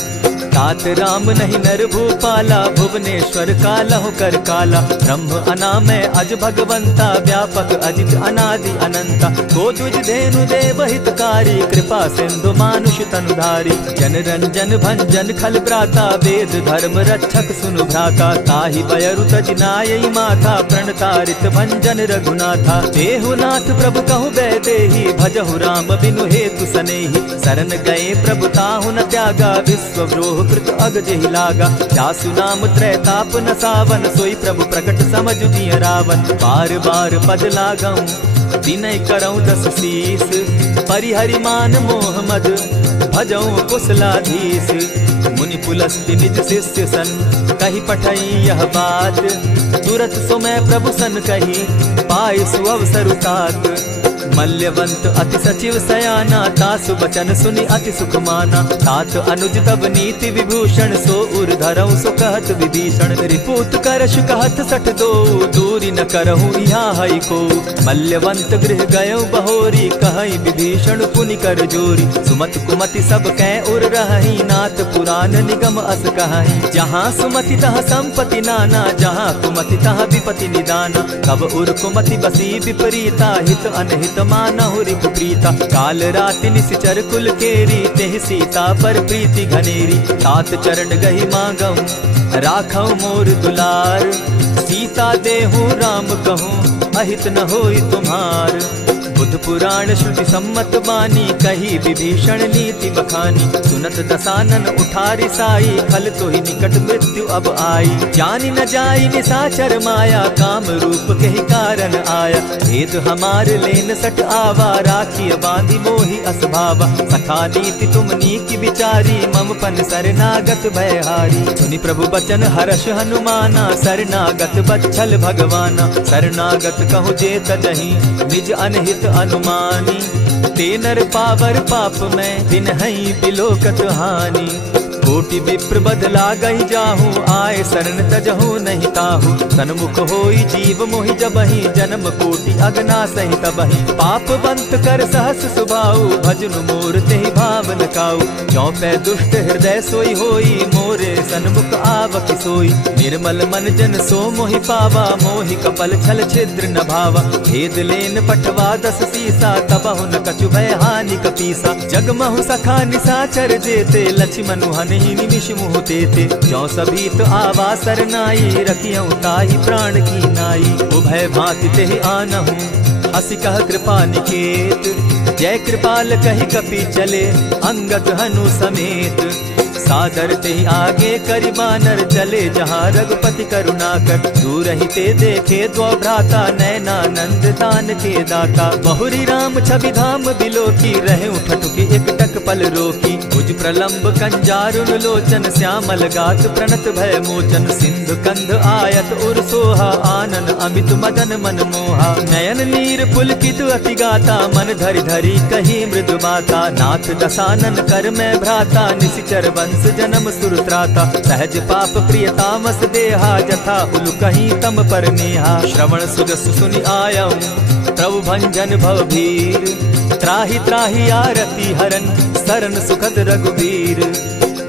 तात राम नहीं नर भूपाला, भुवनेश्वर कालहु कर काला। ब्रह्म अनामय अज भगवंता, व्यापक अजित अनादि अनंता। को तुझ धेनु देव हितकारी, कृपा सिंधु मानुष तनुधारी। जन रंजन भंजन खल भ्राता, वेद धर्म रक्षक सुनु भ्राता। ताहि बयरु तज नायई माथा, प्रणतारित भंजन रघुनाथा। देहुनाथ प्रभु कहु बैदेही, भजहु राम बिनु हेतु सनेही। शरण गए प्रभु ताहु न त्यागा, विश्वव्रोह कृत अग जेहि लागा। जासु नाम त्रैताप न सावन, सोई प्रभु प्रकट समझ दिय रावण। बार बार पद लागऊं, विनय करऊं 10 शीस। परिहरि मान मोह मद, भजऊं कुशलाधीश। मुनि पुलस्त्य निज शिष्य सन, कही पठई यह बात। तुरत सो मैं प्रभु सन कही, पाए सुअवसर तात। मल्यवंत अति सचिव सयाना, तासु बचन सुनि अति सुख माना। तात अनुज तब नीति विभूषण, सो उर धरऊं सो कहत विभीषण। रिपुत करश कहत सठ दो, दूरी न करहूँ यहाँ हई को। मल्यवंत गृह गयऊ बहोरी, कहई विभीषण पुनि कर जोरी। सुमति कुमति सब कै उर रहई, नाथ पुराण निगम अस कहई। जहाँ सुमति तहाँ संपत्ति नाना, जहाँ कुमति तहाँ विपति निदाना। तब उर कुमति बसी विपरीता, हित अनहित मानहु रिपु प्रीता। काल राति निशिचर कुल केरी, तेहि सीता पर प्रीति घनेरी। तात चरण गहि मांगऊं, राखऊं मोर दुलार। सीता देहूं राम कहूं, अहित न होई तुम्हार। बुद्ध पुराण श्रुति सम्मत बानी, कही विभीषण नीति बखानी। सुनत दसानन उठारी साई, खल तो ही निकट मृत्यु अब आई। जानी न जाई निशाचर माया, काम रूप के ही कारण आया। भेद हमार लेन सट आवा, राखी बांधी मोहि असभावा। सखा नीति तुम नीकी विचारी, मम पन शरणागत भयहारी। सुनि प्रभु बचन हर्ष हनुमाना, शरणागत बच्छल भगवाना। शरणागत कहु जे तजहि, निज अनहित अनुमानी। ते नर पावर पाप में, दिन हई बिलोकत हानि। कोटि विप्र बदला गई जाहू, आए शरण तजहू नहीं ताहू। सन्मुख होई जीव मोहि जबहि, जन्म कोटि अगना सही तबहि। पाप बंत कर सहस सुभाऊ, भजनु मोर तेहि भाव न काऊ। जो पै दुष्ट हृदय सोई होई, मोर तेरे सन्मुख आवक सोई। निर्मल मन जन सो मोहि पावा, मोहि कपल छल छिद्र न भावा। भेद लेन पठवा 10 सीसा, तबहु न कछु भय हानि कपीसा। जगमहु सखा निसाचर जेते, लक्ष्मण हनहि निमिष मुह तेते। ज्यों सभीत आवा सरनाई, रखियौ ताहि प्राण की नाई। उभय भांति तेहि आनहु, हसी कह कृपा निकेत। जय कृपाल कहि कपि चले, अंगद हनु समेत। सादर ते आगे करि बानर चले, जहाँ रघुपति करुणा कर। दूर ही ते देखे द्वौ भ्राता, नैनानंद दान के दाता। बहुरी राम छवि धाम बिलोकी, रहे ठठुकी एकटक पल रोकी। भुज प्रलंब कंजारुन लोचन, श्यामल गात प्रणत भय मोचन। सिंधु कंध आयत उर सोहा, आनन अमित मदन मन मोहा। नयन नीर पुलकित अति गाता, मन धरि धरि कही मृदु बाता। नाथ दसानन कर मैं भ्राता, निशिचर वंश जन्म सुरत्राता। सहज पाप प्रिय तामस देहा, जथा उलु कहीं तम पर नेहा। श्रवण सुजस सुनि आयऊ, प्रभु भंजन भव भीर। त्राहि त्राहि आरती हरन, सरन सुखद रघुवीर।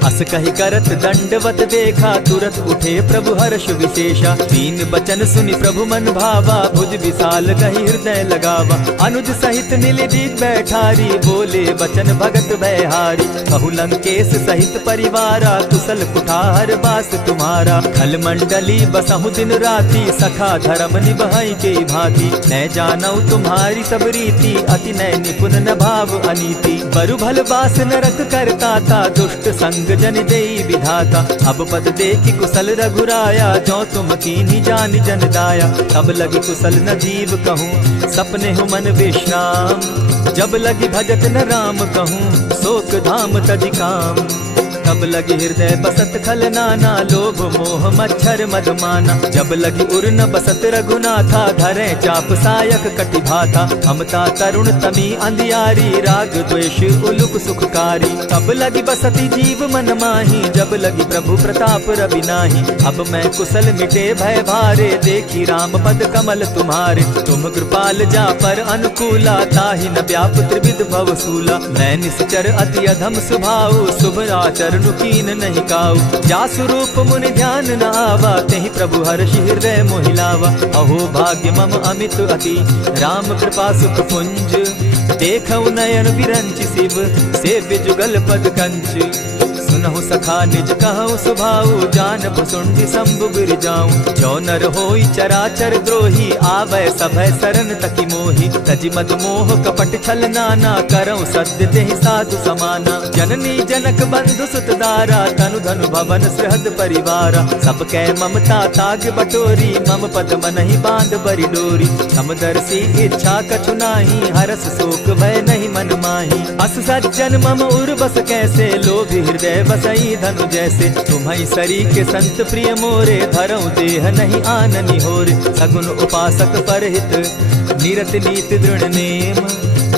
अस कहि करत दंडवत देखा, तुरत उठे प्रभु हर्ष विशेषा। दीन बचन सुनि प्रभु मन भावा, भुज विशाल कहि हृदय लगावा। अनुज सहित नीलदीप बैठारी, बोले बचन भगत भयहारी। कहु लंकेश सहित परिवारा, कुशल कुठार बास तुम्हारा। खल मंडली बसहु दिन राति, सखा धर्म निभाई के भांति। न जानौ तुम्हारी सब रीति, अति नय निपुण न भाव अनीति। बरु भल बास नरक करताता, दुष्ट संग जन देई विधाता। अब पद देखि कुशल रघुराया, जो तुम कीन्ही जानि जन दाया। तब लगी कुशल न जीव कहूँ, सपने हूँ मन विश्राम। जब लगी भजत न राम कहूँ, शोक धाम तजि काम। तब लगी हृदय बसत खल नाना, लोभ मोह मच्छर मदमाना। जब लगी उर न बसत रघुनाथा, धरे चाप सायक कटि भाता। ममता तरुण तमी अंधियारी, राग द्वेष उलुक सुखकारी। तब लगी बसती जीव मन माही, जब लगी प्रभु प्रताप रवि नाही। अब मैं कुशल मिटे भय भारे, देखी राम पद कमल तुम्हारे। तुम कृपाल जा पर अनुकूला, ताहि न व्याप त्रिविध भव सूला। मैं निश्चर अति अधम स्वभाव, शुभ आचरण कीन नहीं काऊ। जासु रूप मुनि ध्यान न आवा, तेहि प्रभु हर्षि हृदय मोहिलावा। अहो भाग्य मम अमित अति, राम कृपा सुख पुंज। देखऊ नयन विरंचि शिव, सेव्य जुगल पद कंच। सुनहु सखा निज कहु सुभाऊ, जानब सुंडि शंभु गिर जाऊं। जो नर होई चराचर द्रोही, आवे सभय सरन तकी मोही। तजि मद मोह कपट छल नाना, करऊं सद्य तेहि साधु समाना। जननी जनक बंधु सुत दारा, तनु धनु भवन सृहद परिवारा। सब कै ममता ताग बटोरी, मम पद मनहि बांध बरि डोरी। समदर्शी इच्छा कछु नाही, हरस शोक भय नहीं मन माही। अस सज्जन मम उर बस कैसे, लोभी हृदय बसई धनु जैसे। तुम्हारी सरी के संत प्रिय मोरे, धरऊ देह नहीं आननि होरे। सगुन उपासक परहित, निरत नीति दृढ़ नेम।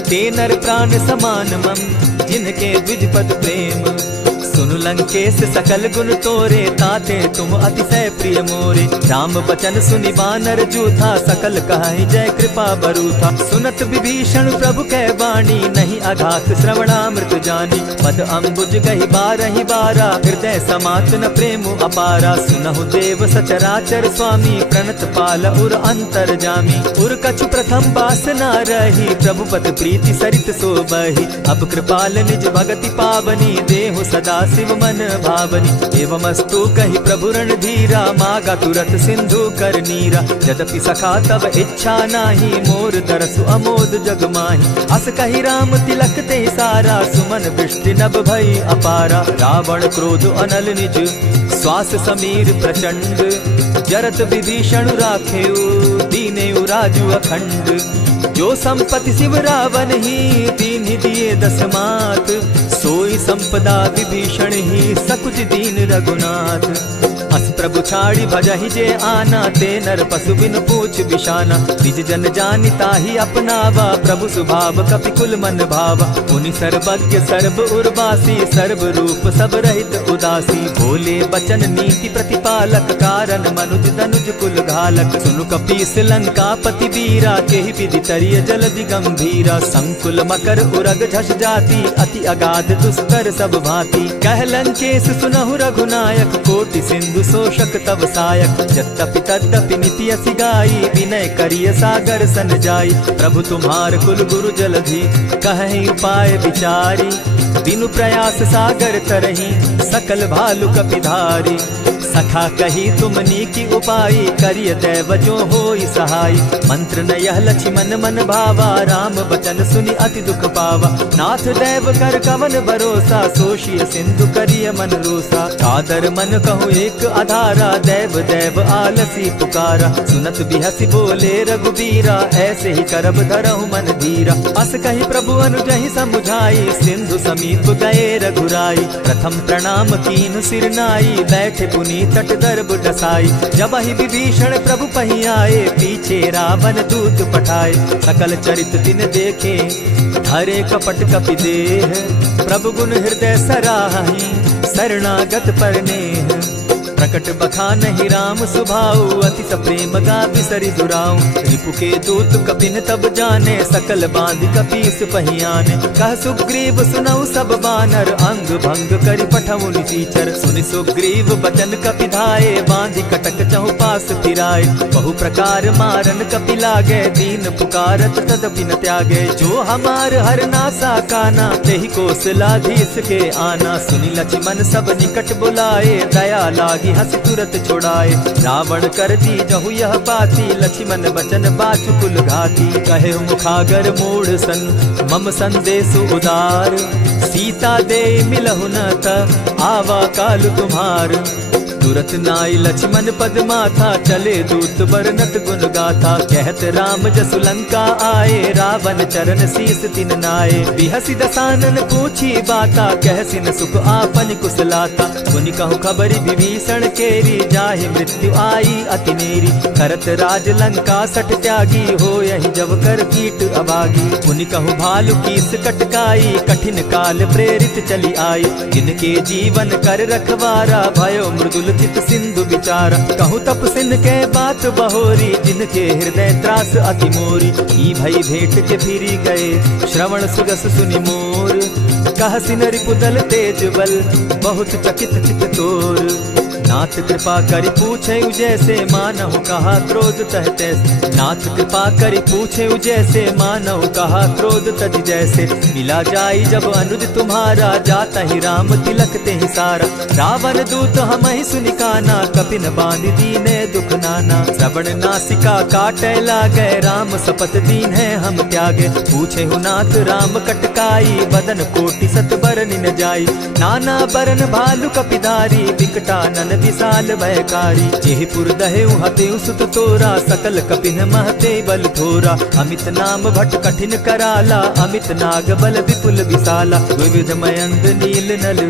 ते नर प्राण समान मम, जिनके द्विज पद प्रेम। सुनु लंकेश सकल गुण तोरे, ताते तुम अतिशय प्रिय मोरे। राम बचन सुनि बानर जूथा, सकल कहाहि जय कृपा बरूथा। सुनत विभीषण प्रभु कै वाणी, नहीं अघात श्रवणामृत जानी। पद अम्बुज गहि बारहि बारा, हृदय समात न प्रेम अपारा। सुनहु देव सचराचर स्वामी, प्रणत पाल उर अंतर जामी। उर कछु प्रथम बास न रही, प्रभु पद प्रीति सरित सोबहि। अब कृपाल निज भगति पावनी, देहु सदा शिव मन भावनी। एवमस्तु कहि प्रभु रणधीरा, मागा तुरत सिंधु कर नीरा। यद्यपि सखा तब इच्छा नाही, मोर दरसु अमोद जग माही। अस कहि राम तिलक ते सारा, सुमन दृष्टि नभ भई अपारा। रावण क्रोध अनल निज, श्वास समीर प्रचंड। जरत विभीषण राखेउ, दीनेउ राजु अखंड। जो संपत्ति शिव रावण ही, दीन्हि दिए 10 मात। सोई संपदा विभीषण ही, सकुच दीन रघुनाथ। अस प्रभु छाड़ी भजहि जे आना, ते नर पशु बिन पूछ बिशाना। निज जन जानिता ही अपनावा, प्रभु स्वभाव कपिकुल मन भावा। मुनि सर्वज्ञ सर्व उर्वासी, सर्व रूप सब रहित उदासी। बोले बचन नीति प्रतिपालक, कारण मनुज तनुज कुल घालक। सुनु कपीस लंकापति वीरा, केहि विधि तरिय जलधि गंभीरा। संकुल मकर उरग झष जाति, अति अगाध दुस्तर सब भांति। कह लंकेश सुनहु रघुनायक, कोटि सिंधु शोषक तब सायक। यद्यपि तद्यपि निति असि गाई, विनय करिय सागर सन जाई। प्रभु तुम्हार कुल गुरु जलधि, कहि उपाय विचारी। दिनु प्रयास सागर तरही, सकल भालु कपिधारी। सखा कही तुमनी की उपाय, करिय दैव जो होई सहाय। मंत्र न यह लक्ष्मण मन भावा, राम बचन सुनि अति दुख पावा। नाथ दैव कर कवन भरोसा, सोषिय सिंधु करिय मन रोसा। कादर मन कहूँ एक आधारा, दैव दैव आलसी पुकारा। सुनत बिहसी बोले रघुबीरा, ऐसे ही करब धरहु मन धीरा। अस कही प्रभु अनुजहि समुझाई, सिंधु समीप गए रघुराई। प्रथम प्रणाम कीन सिर नाई, बैठे पुनि तट दर्ब डसाई। जब ही विभीषण प्रभु पही आए, पीछे रावण दूत पठाए। सकल चरित तिन देखे, धरे कपट कपि देह। प्रभु गुण हृदय सराहि, शरणागत पर नेह। प्रकट बखानहि राम सुभाऊ, अति सप्रेम गा बिसरि दुराऊ। रिपु के दूत कपिन तब जाने, सकल बांधि कपीस पहियाने। कह सुग्रीव सुनऊ सब बानर, अंग भंग करि पठऊ निसीचर। सुनि सुग्रीव बचन कपि धाये, बांधि कटक चहु पास फिराए। बहु प्रकार मारन कपि लागे, दीन पुकारत तदपि न त्यागे। जो हमार हरनासा काना, तेहि कौशलाधीश के आना। सुनि लक्ष्मण सब निकट बुलाए, दया लागी हंस तुरत छुड़ाए। रावण कर दी जहु यह पाती, लक्ष्मण बचन बाचु कुल घाती। कहे मुखागर मूढ़ सन, मम संदेश उदार। सीता दे मिलहु न त, आवा काल तुम्हार। तुरत नाई लक्ष्मण पद माथा, चले दूत बरनत गुण गाथा। कहत राम जसु लंका आए, रावण चरण शीस तिन नाये। बिहसी दसानन पूछी बाता, कहसी न सुख आपन कुशलाता। मुनि कहु खबरि विभीषण केरी, जाहि मृत्यु आई अति नेरी। करत राज लंका सठ त्यागी, हो यही जब कर कीट अभागी। मुनि कहु भालु कीस कटकाई, कठिन काल प्रेरित चली आई। जिनके जीवन कर रखवारा, भयो मृदुल चित सिंधु विचार। कहु तप सिन के बात बहोरी, जिनके हृदय त्रास अति मोरी। ई भई भेंट के फिरी गए, श्रवण सुगस सुनि मोर। कह सिन रिपुदल तेज बल, बहुत चकित चित तोर। नाथ कृपा करि पूछे जैसे, मानहु कहा क्रोध तह तैसे। नाथ कृपा करि पूछे जैसे, मानहु कहा क्रोध तज जैसे। मिला जाई जब अनुज तुम्हारा, जाता ही राम तिलक ते ही सारा। रावण दूत हम ही सुनि काना, कपिन बांध दीने दुख नाना। श्रवण नासिका काटे लागे, राम सपत दीन है हम त्यागे। पूछे हु नाथ राम कटकाई, बदन कोटि सत बरन न जाई। नाना बरन भालु कपिधारी, विकटानन विशाल भयकारी। जेहिपुर दहेउ हतेउ सुत तोरा, सकल कपिन महते बल थोरा। अमित नाम भट कठिन कराला, अमित नाग बल विपुल विशाला। विविध मयंद नील नल,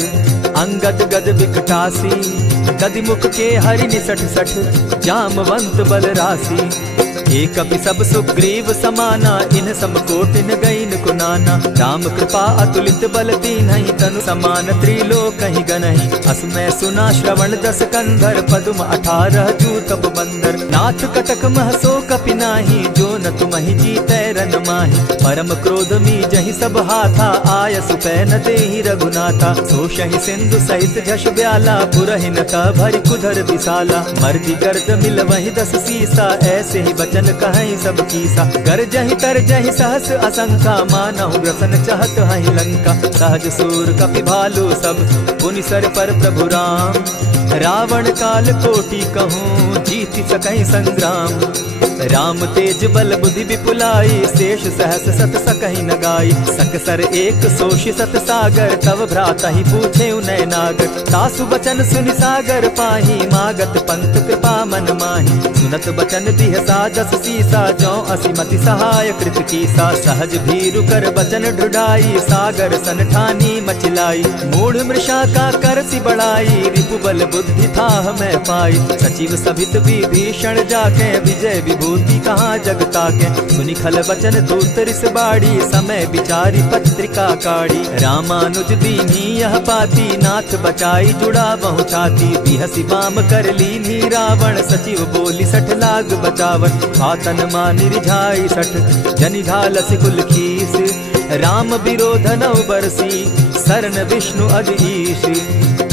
अंगद गद विकटासी। गदि मुख के हरि निसठ सठ, जामवंत बल राशि। एक कपि सब सुग्रीव समाना, इन सम कोटिन गईन कुनाना। राम कृपा अतुलित बल दीन्हि, तनु समान त्रिलोक ही गनहि। असमय सुना श्रवण दस कंधर, पदुम 18 जूतब बंदर। नाथ कटक महसो कपि नाही, जो न तुमहि जीतै रन माहि। परम क्रोध मी जहि सब हाथा, आयसु पै न देहि रघुनाथा। सोषहि सिंधु सहित झष ब्याला, पुरहिन का भरि कुधर विशाला। मर्दि गर्द मिल वहि 10 सीसा, ऐसे ही बचन कहीं सब कीसा। कर जहि तर जहि सहस असंखा, मानहु ग्रसन चाहत हहि लंका। सहज सूर कपि भालु सब, पुनि सर पर प्रभु राम। रावण काल कोटि कहूँ, जीति सकहि संग्राम। राम तेज बल बुद्धि विपुलाई, शेष सहस सत सकहि न गाई। सकसर एक सोषि सत सागर, तव भ्राता ही पूछे उनय नागर। तासु बचन सुनि सागर पाही, मागत पंत कृपा मन माही। सुनत बचन दिह साजस सीसा, जौ असिमति सहाय कृत कीसा। सहज भीरु कर बचन ढुढ़ाई, सागर सन ठानी मचिलाई। मूढ़ मृषा का कर सी बढ़ाई, रिपु बल बुद्धि थाह मैं पाई। सचिव सभित विभीषण जाके, विजय विभूति कहाँ जगता के। सुनि खल बचन दूत रिस बाड़ी, समय विचारी पत्रिका काढ़ी। रामानुज दीनी यह पाती, नाथ बचाई जुड़ा बहु छाती। बिहसी बाम कर लीनी रावण, सचिव बोली सठ लाग बचावन। आतन मानि रिझाई सठ, जनि घालसि कुल खीस। राम विरोध नौ बरसी, शरण विष्णु अधीश।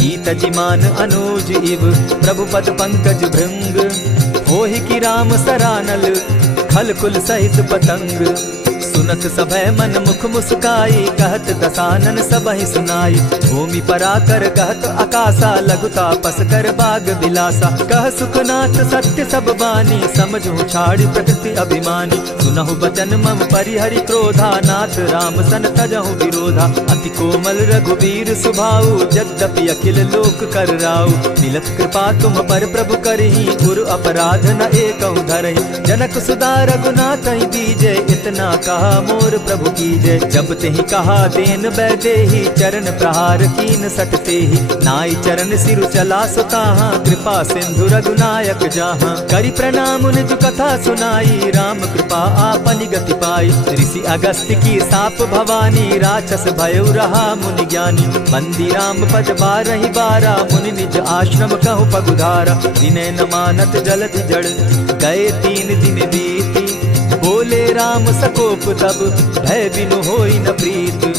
ईत जिमान अनुज इव, प्रभु पद पंकज भृंग। होहि की राम सरानल, खल कुल सहित पतंग। सुनत सभय मन मुख मुस्काई, कहत दसानन सबहि सुनाई। भूमि पराकर कहत आकाशा, लघुता पस कर बाग बिलासा। कह सुखनाथ सत्य सब बानी, समझू छाड़ प्रकृति अभिमानी। सुनहु बचन मम परिहरि क्रोधा, नाथ राम सन तजहु विरोधा। अति कोमल रघुबीर सुभाऊ, यद्यपि अखिल लोक कर राऊ। मिलत कृपा तुम पर प्रभु करही, गुरु अपराध न एकहु धरहि। जनक सुधा रघुनाथ ही दीजे, इतना कहा मोर प्रभु की जय। जब तेहि कहा देन बैदेही, चरण प्रहार कीन सटते ही। नाई चरण सिरु चला सुताहा, कृपा सिंधु रघुनायक जाहा। करि प्रणाम निज कथा सुनाई, राम कृपा आपनि गति पाई। ऋषि अगस्त्य की साप भवानी, राक्षस भयउ रहा मुनि ज्ञानी। बंदी राम पद बारहि बारा, मुनि निज आश्रम कहु पगुधारा। विनय न मानत जलधि जड़, गए 3 दिन बीती। बोले राम सकोप तब, भय बिनु होई न प्रीत।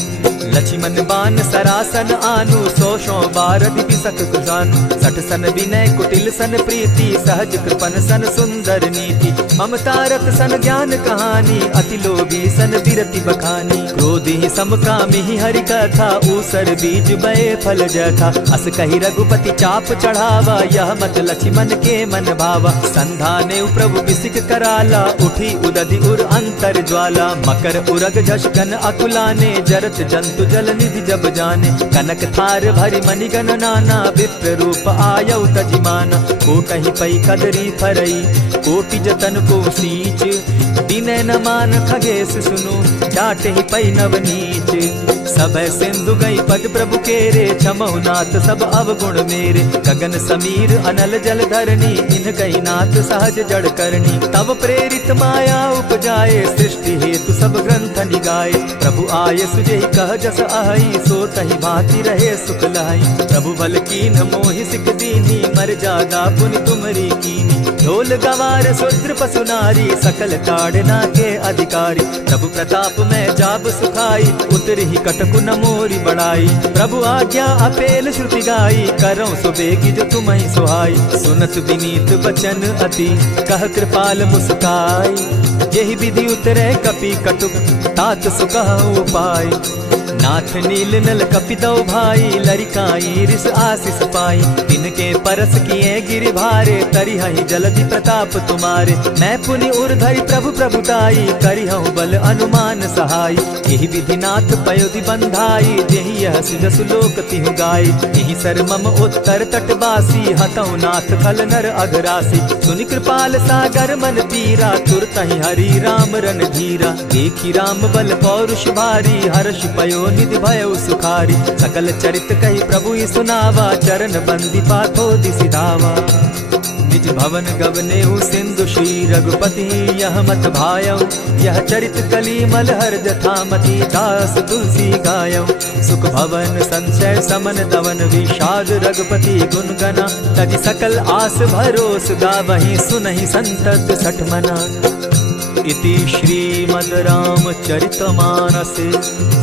लक्ष्मण बान सरासन आनु, 100 बारधि बिसक कुजानु। 60 सन विनय कुटिल सन प्रीति, सहज कृपन सन सुंदर नीति। ममता रत सन ज्ञान कहानी, अति लोभी सन बिरति बखानी। क्रोधि समकामी हरि कथा, ऊसर बीज बये फल जथा। अस कहि रघुपति चाप चढ़ावा, यह मत लक्ष्मण के मन भावा। संधाने प्रभु बिसिक कराला, उठी उदधि उर अंतर ज्वाला। मकर उरग झषकन अकुलाने, जरत जंतु जल निधि जब जाने। कनक थार भरि मणिगण नाना, विप्र रूप आयौ तजिमाना। कोटहि पै कदरी फरई, कोटि जतन को सींच। विनय न मान खगेश सुनु, डांटहि पै नव नीच। सबय सिंधु गई पद प्रभु केरे, क्षमहु नाथ सब अवगुण मेरे। गगन समीर अनल जल धरनी, इन गई नाथ सहज जड़ करनी। तब प्रेरित माया उपजाए, सृष्टि हेतु सब ग्रंथ निगाए। प्रभु आये सुजेहि कह जस अहई, सो तहि भांति रहे सुख लहई। प्रभु बल कीन मोहि सिख दीनी, मर्यादा पुनि तुमरी कीनी। ढोल गवार शूद्र पशु नारी, सकल ताड़ना के अधिकारी। प्रभु प्रताप में जाब सुखाई, उतरहि कटकु न मोरी बढ़ाई। प्रभु आज्ञा अपेल श्रुति गाई, करऊं सुबेगी जो तुम्हि सुहाई। सुनत विनीत बचन अति, कह कृपाल मुस्काई। यही विधि उतरे कपि कटुक, तात सुकहु उपाय। नाथ नील नल कपि दौ भाई, लरिकाई रिस आशीष पाई। तिनके परस किए गिरि भारे, तरिहहि जलधि प्रताप तुम्हारे। मैं पुनि उर्धरि प्रभु प्रभुताई, करिहउँ बल अनुमान सहाय। यही विधि नाथ पयोधि बंधाई, जेहि यह सुजसु लोक तिहु गाई। यही सर मम उत्तर तटवासी, हतउ नाथ खल नर अघरासी। सुनि कृपाल सागर मन पीरा, तुरतहि हरि राम रन धीरा। देखि राम बल पौरुष भारी, हर्ष पयो निधि भयउ सुखारी। सकल चरित कहि प्रभु ही सुनावा, चरण बंदी पाथो दिसि धावा। निज भवन गवनेउ सिंधु श्री रघुपति, यह मत भायउ। यह चरित कली मलहर जथामति, दास तुलसी गायउ। सुख भवन संशय समन दवन, विषाद रघुपति गुण गना। तजि सकल आस भरोस, गावहि सुनहि संतत सठ मना। इति श्रीमद् रामचरितमानसे,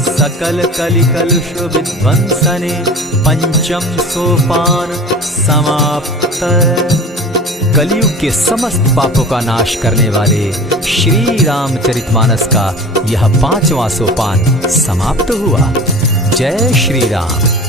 सकल कलिकलुष विध्वंसने। पंचम सोपान समाप्त। कलयुग के समस्त पापों का नाश करने वाले श्री रामचरितमानस का यह 5वां सोपान समाप्त हुआ। जय श्री राम।